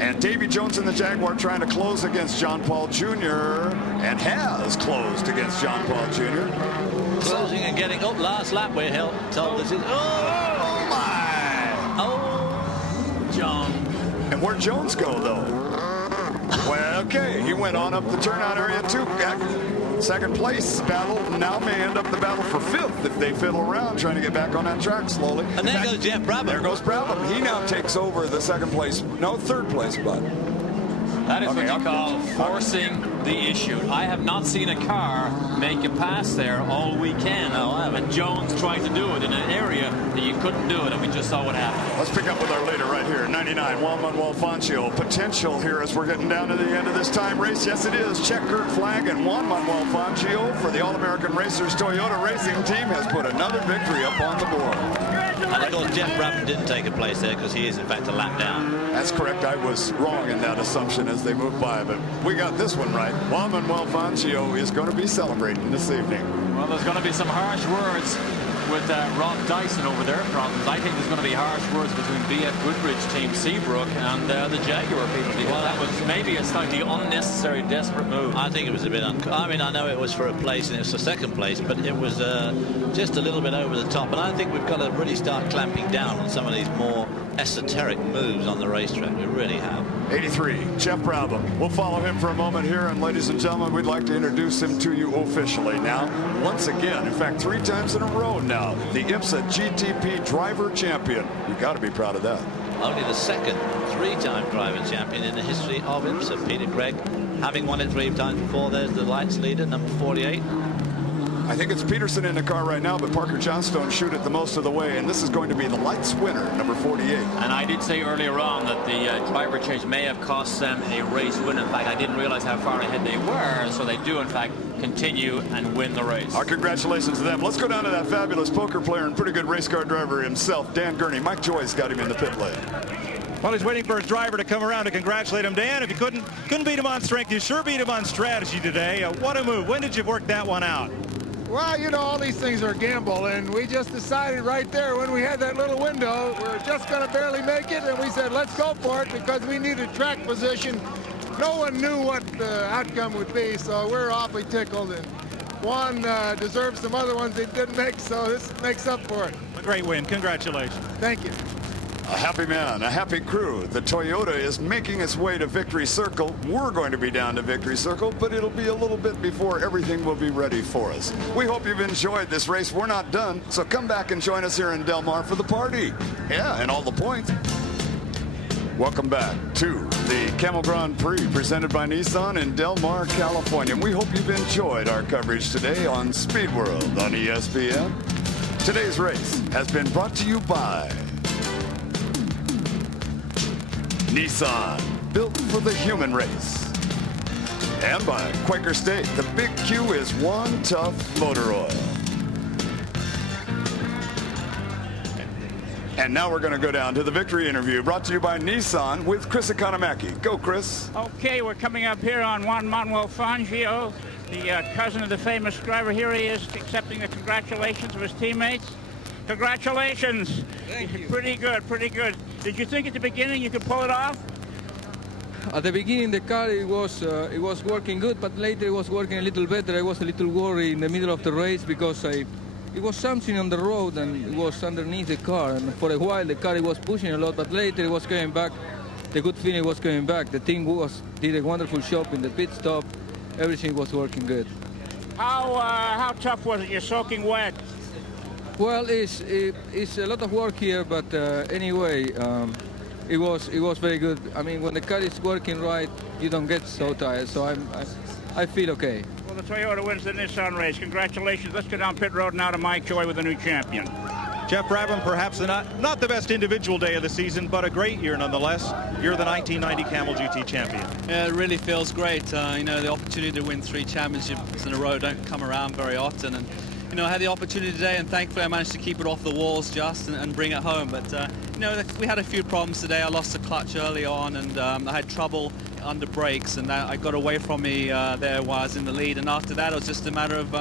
And Davy Jones in the Jaguar trying to close against John Paul Jr. and has closed against John Paul Jr. Closing and getting up last lap. We're told this is. Oh my! Oh, John. And where'd Jones go, though? Well, okay, he went on up the turnout area too. Second place battle now may end up the battle for 5th if they fiddle around trying to get back on that track slowly. And there goes Geoff Brabham. There goes Brabham. He now takes over the 2nd place, no, 3rd place, but. That is what you call forcing the issue. I have not seen a car make a pass there all weekend. No, I haven't. And Jones tried to do it in an area that you couldn't do it, and we just saw what happened. Let's pick up with our leader right here, 99, Juan Manuel Fangio. Potential here as we're getting down to the end of this time race. Yes, it is. Checkered flag, and Juan Manuel Fangio for the All-American Racers Toyota Racing Team has put another victory up on the board. And of course, Geoff Brabham didn't take a place there because he is, in fact, a lap down. That's correct. I was wrong in that assumption as they moved by, but we got this one right. Juan Manuel Fangio is going to be celebrating this evening. Well, there's going to be some harsh words with Ron Dyson over their problems. I think there's going to be harsh words between BF Goodrich Team Seabrook and the Jaguar people, because that was maybe a slightly unnecessary, desperate move. I think it was a bit I mean, I know it was for a place and it was for 2nd place, but it was just a little bit over the top. And I think we've got to really start clamping down on some of these more esoteric moves on the racetrack. We really have. 83, Geoff Brabham. We'll follow him for a moment here, and ladies and gentlemen, we'd like to introduce him to you officially now. Once again, in fact, 3 times in a row now, the IMSA GTP driver champion. You've got to be proud of that. Only the 2nd 3-time driver champion in the history of IMSA. Peter Craig, having won it 3 times before. There's the lights leader, number 48. I think it's Peterson in the car right now, but Parker Johnstone shoot it the most of the way, and this is going to be the lights winner, number 48. And I did say earlier on that the driver change may have cost them a race win. In fact, I didn't realize how far ahead they were, so they do, in fact, continue and win the race. Our congratulations to them. Let's go down to that fabulous poker player and pretty good race car driver himself, Dan Gurney. Mike Joyce got him in the pit lane. Well, he's waiting for his driver to come around to congratulate him. Dan, if you couldn't beat him on strength, you sure beat him on strategy today. What a move. When did you work that one out? Well, you know, all these things are a gamble, and we just decided right there when we had that little window, we're just going to barely make it, and we said, let's go for it, because we needed track position no one knew what the outcome would be, so we're awfully tickled. And Juan deserves some other ones he didn't make, so this makes up for it. A great win. Congratulations. Thank you. A happy man, a happy crew. The Toyota is making its way to Victory Circle. We're going to be down to Victory Circle, but it'll be a little bit before everything will be ready for us. We hope you've enjoyed this race. We're not done, so come back and join us here in Del Mar for the party. Yeah, and all the points. Welcome back to the Camel Grand Prix presented by Nissan in Del Mar, California. We hope you've enjoyed our coverage today on Speed World on ESPN. Today's race has been brought to you by Nissan, built for the human race. And by Quaker State, the Big Q is one tough motor oil. And now we're going to go down to the victory interview brought to you by Nissan with Chris Economaki. Go, Chris. Okay, we're coming up here on Juan Manuel Fangio, the cousin of the famous driver. Here he is accepting the congratulations of his teammates. Congratulations. Thank you. Pretty good, pretty good. Did you think at the beginning you could pull it off? At the beginning, the car it was working good, but later it was working a little better. I was a little worried in the middle of the race because it was something on the road and it was underneath the car. And for a while, the car it was pushing a lot, but later it was coming back. The good feeling was coming back. The team did a wonderful job in the pit stop. Everything was working good. How tough was it? You're soaking wet. Well, it's a lot of work here, but anyway, it was very good. I mean, when the car is working right, you don't get so tired. So I feel okay. Well, the Toyota wins the Nissan race. Congratulations. Let's go down pit road now to Mike Joy with a new champion. Geoff Brabham, perhaps not the best individual day of the season, but a great year nonetheless. You're the 1990 Camel GT champion. Yeah, it really feels great. You know, the opportunity to win 3 championships in a row don't come around very often. And you know, I had the opportunity today, and thankfully I managed to keep it off the walls just and bring it home. But you know, we had a few problems today. I lost the clutch early on, and I had trouble under brakes, and I got away from me there while I was in the lead. And after that, it was just a matter of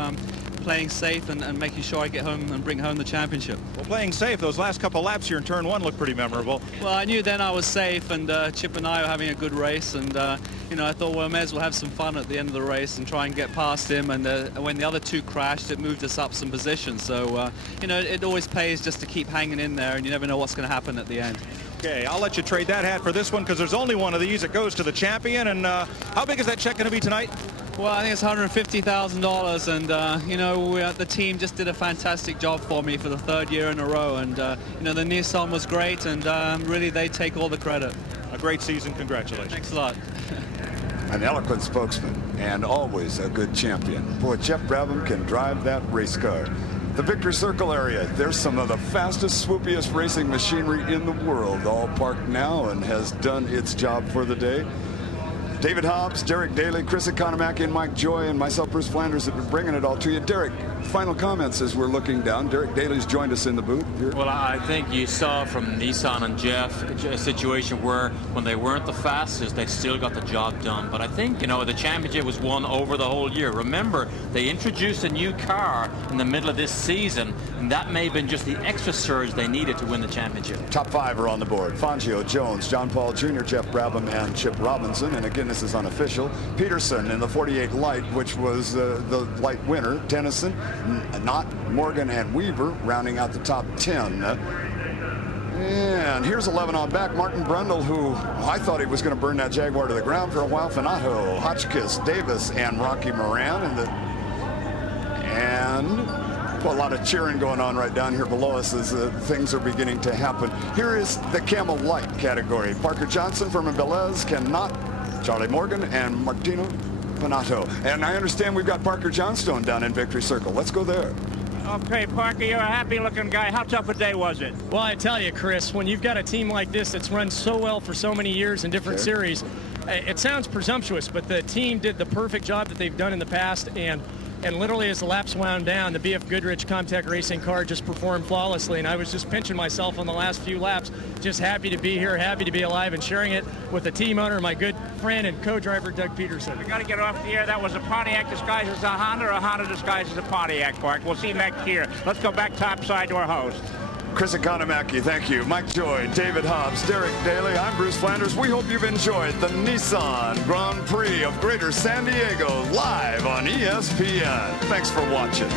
playing safe and making sure I get home and bring home the championship. Well, playing safe, those last couple laps here in turn 1 looked pretty memorable. Well, I knew then I was safe, and Chip and I were having a good race, and you know, I thought, well, I may as well have some fun at the end of the race and try and get past him. And when the other 2 crashed, it moved us up some positions. So you know, it always pays just to keep hanging in there, and you never know what's going to happen at the end. Okay, I'll let you trade that hat for this one because there's only one of these. It goes to the champion. And how big is that check going to be tonight? Well, I think it's $150,000, and you know, the team just did a fantastic job for me for the 3rd year in a row, and you know, the Nissan was great, and really they take all the credit. A great season, congratulations. Thanks a lot. An eloquent spokesman and always a good champion. Boy, Geoff Brabham can drive that race car. The Victory Circle area, there's some of the fastest, swoopiest racing machinery in the world, all parked now and has done its job for the day. David Hobbs, Derek Daly, Chris Economaki, and Mike Joy, and myself, Bruce Flanders, have been bringing it all to you. Derek, final comments as we're looking down. Derek Daly's joined us in the booth here. Well, I think you saw from Nissan and Geoff a situation where when they weren't the fastest, they still got the job done. But I think, you know, the championship was won over the whole year. Remember, they introduced a new car in the middle of this season, and that may have been just the extra surge they needed to win the championship. Top 5 are on the board. Fangio, Jones, John Paul Jr., Geoff Brabham, and Chip Robinson. And again, this is unofficial. Peterson in the 48 light, which was the light winner. Tennyson, Knott, Morgan, and Weaver rounding out the top 10. And here's 11 on back. Martin Brundle, who I thought he was going to burn that Jaguar to the ground for a while. Fanato, Hotchkiss, Davis, and Rocky Moran. And well, a lot of cheering going on right down here below us as things are beginning to happen. Here is the Camel Light category. Parker Johnson, Furman Velez, Ken Knott, Charlie Morgan, and Martino Fanato. And I understand we've got Parker Johnstone down in Victory Circle. Let's go there. Okay, Parker, you're a happy-looking guy. How tough a day was it? Well, I tell you, Chris, when you've got a team like this that's run so well for so many years in different series, it sounds presumptuous, but the team did the perfect job that they've done in the past, and literally as the laps wound down, the BF Goodrich Comtech Racing car just performed flawlessly, and I was just pinching myself on the last few laps, just happy to be here, happy to be alive, and sharing it with the team owner, my good friend and co-driver, Doug Peterson. We got to get off the air. That was a Pontiac disguised as a Honda, or a Honda disguised as a Pontiac, Park. We'll see you next year. Let's go back topside to our host. Chris Economaki, thank you. Mike Joy, David Hobbs, Derek Daly, I'm Bruce Flanders. We hope you've enjoyed the Nissan Grand Prix of Greater San Diego live on ESPN. Thanks for watching.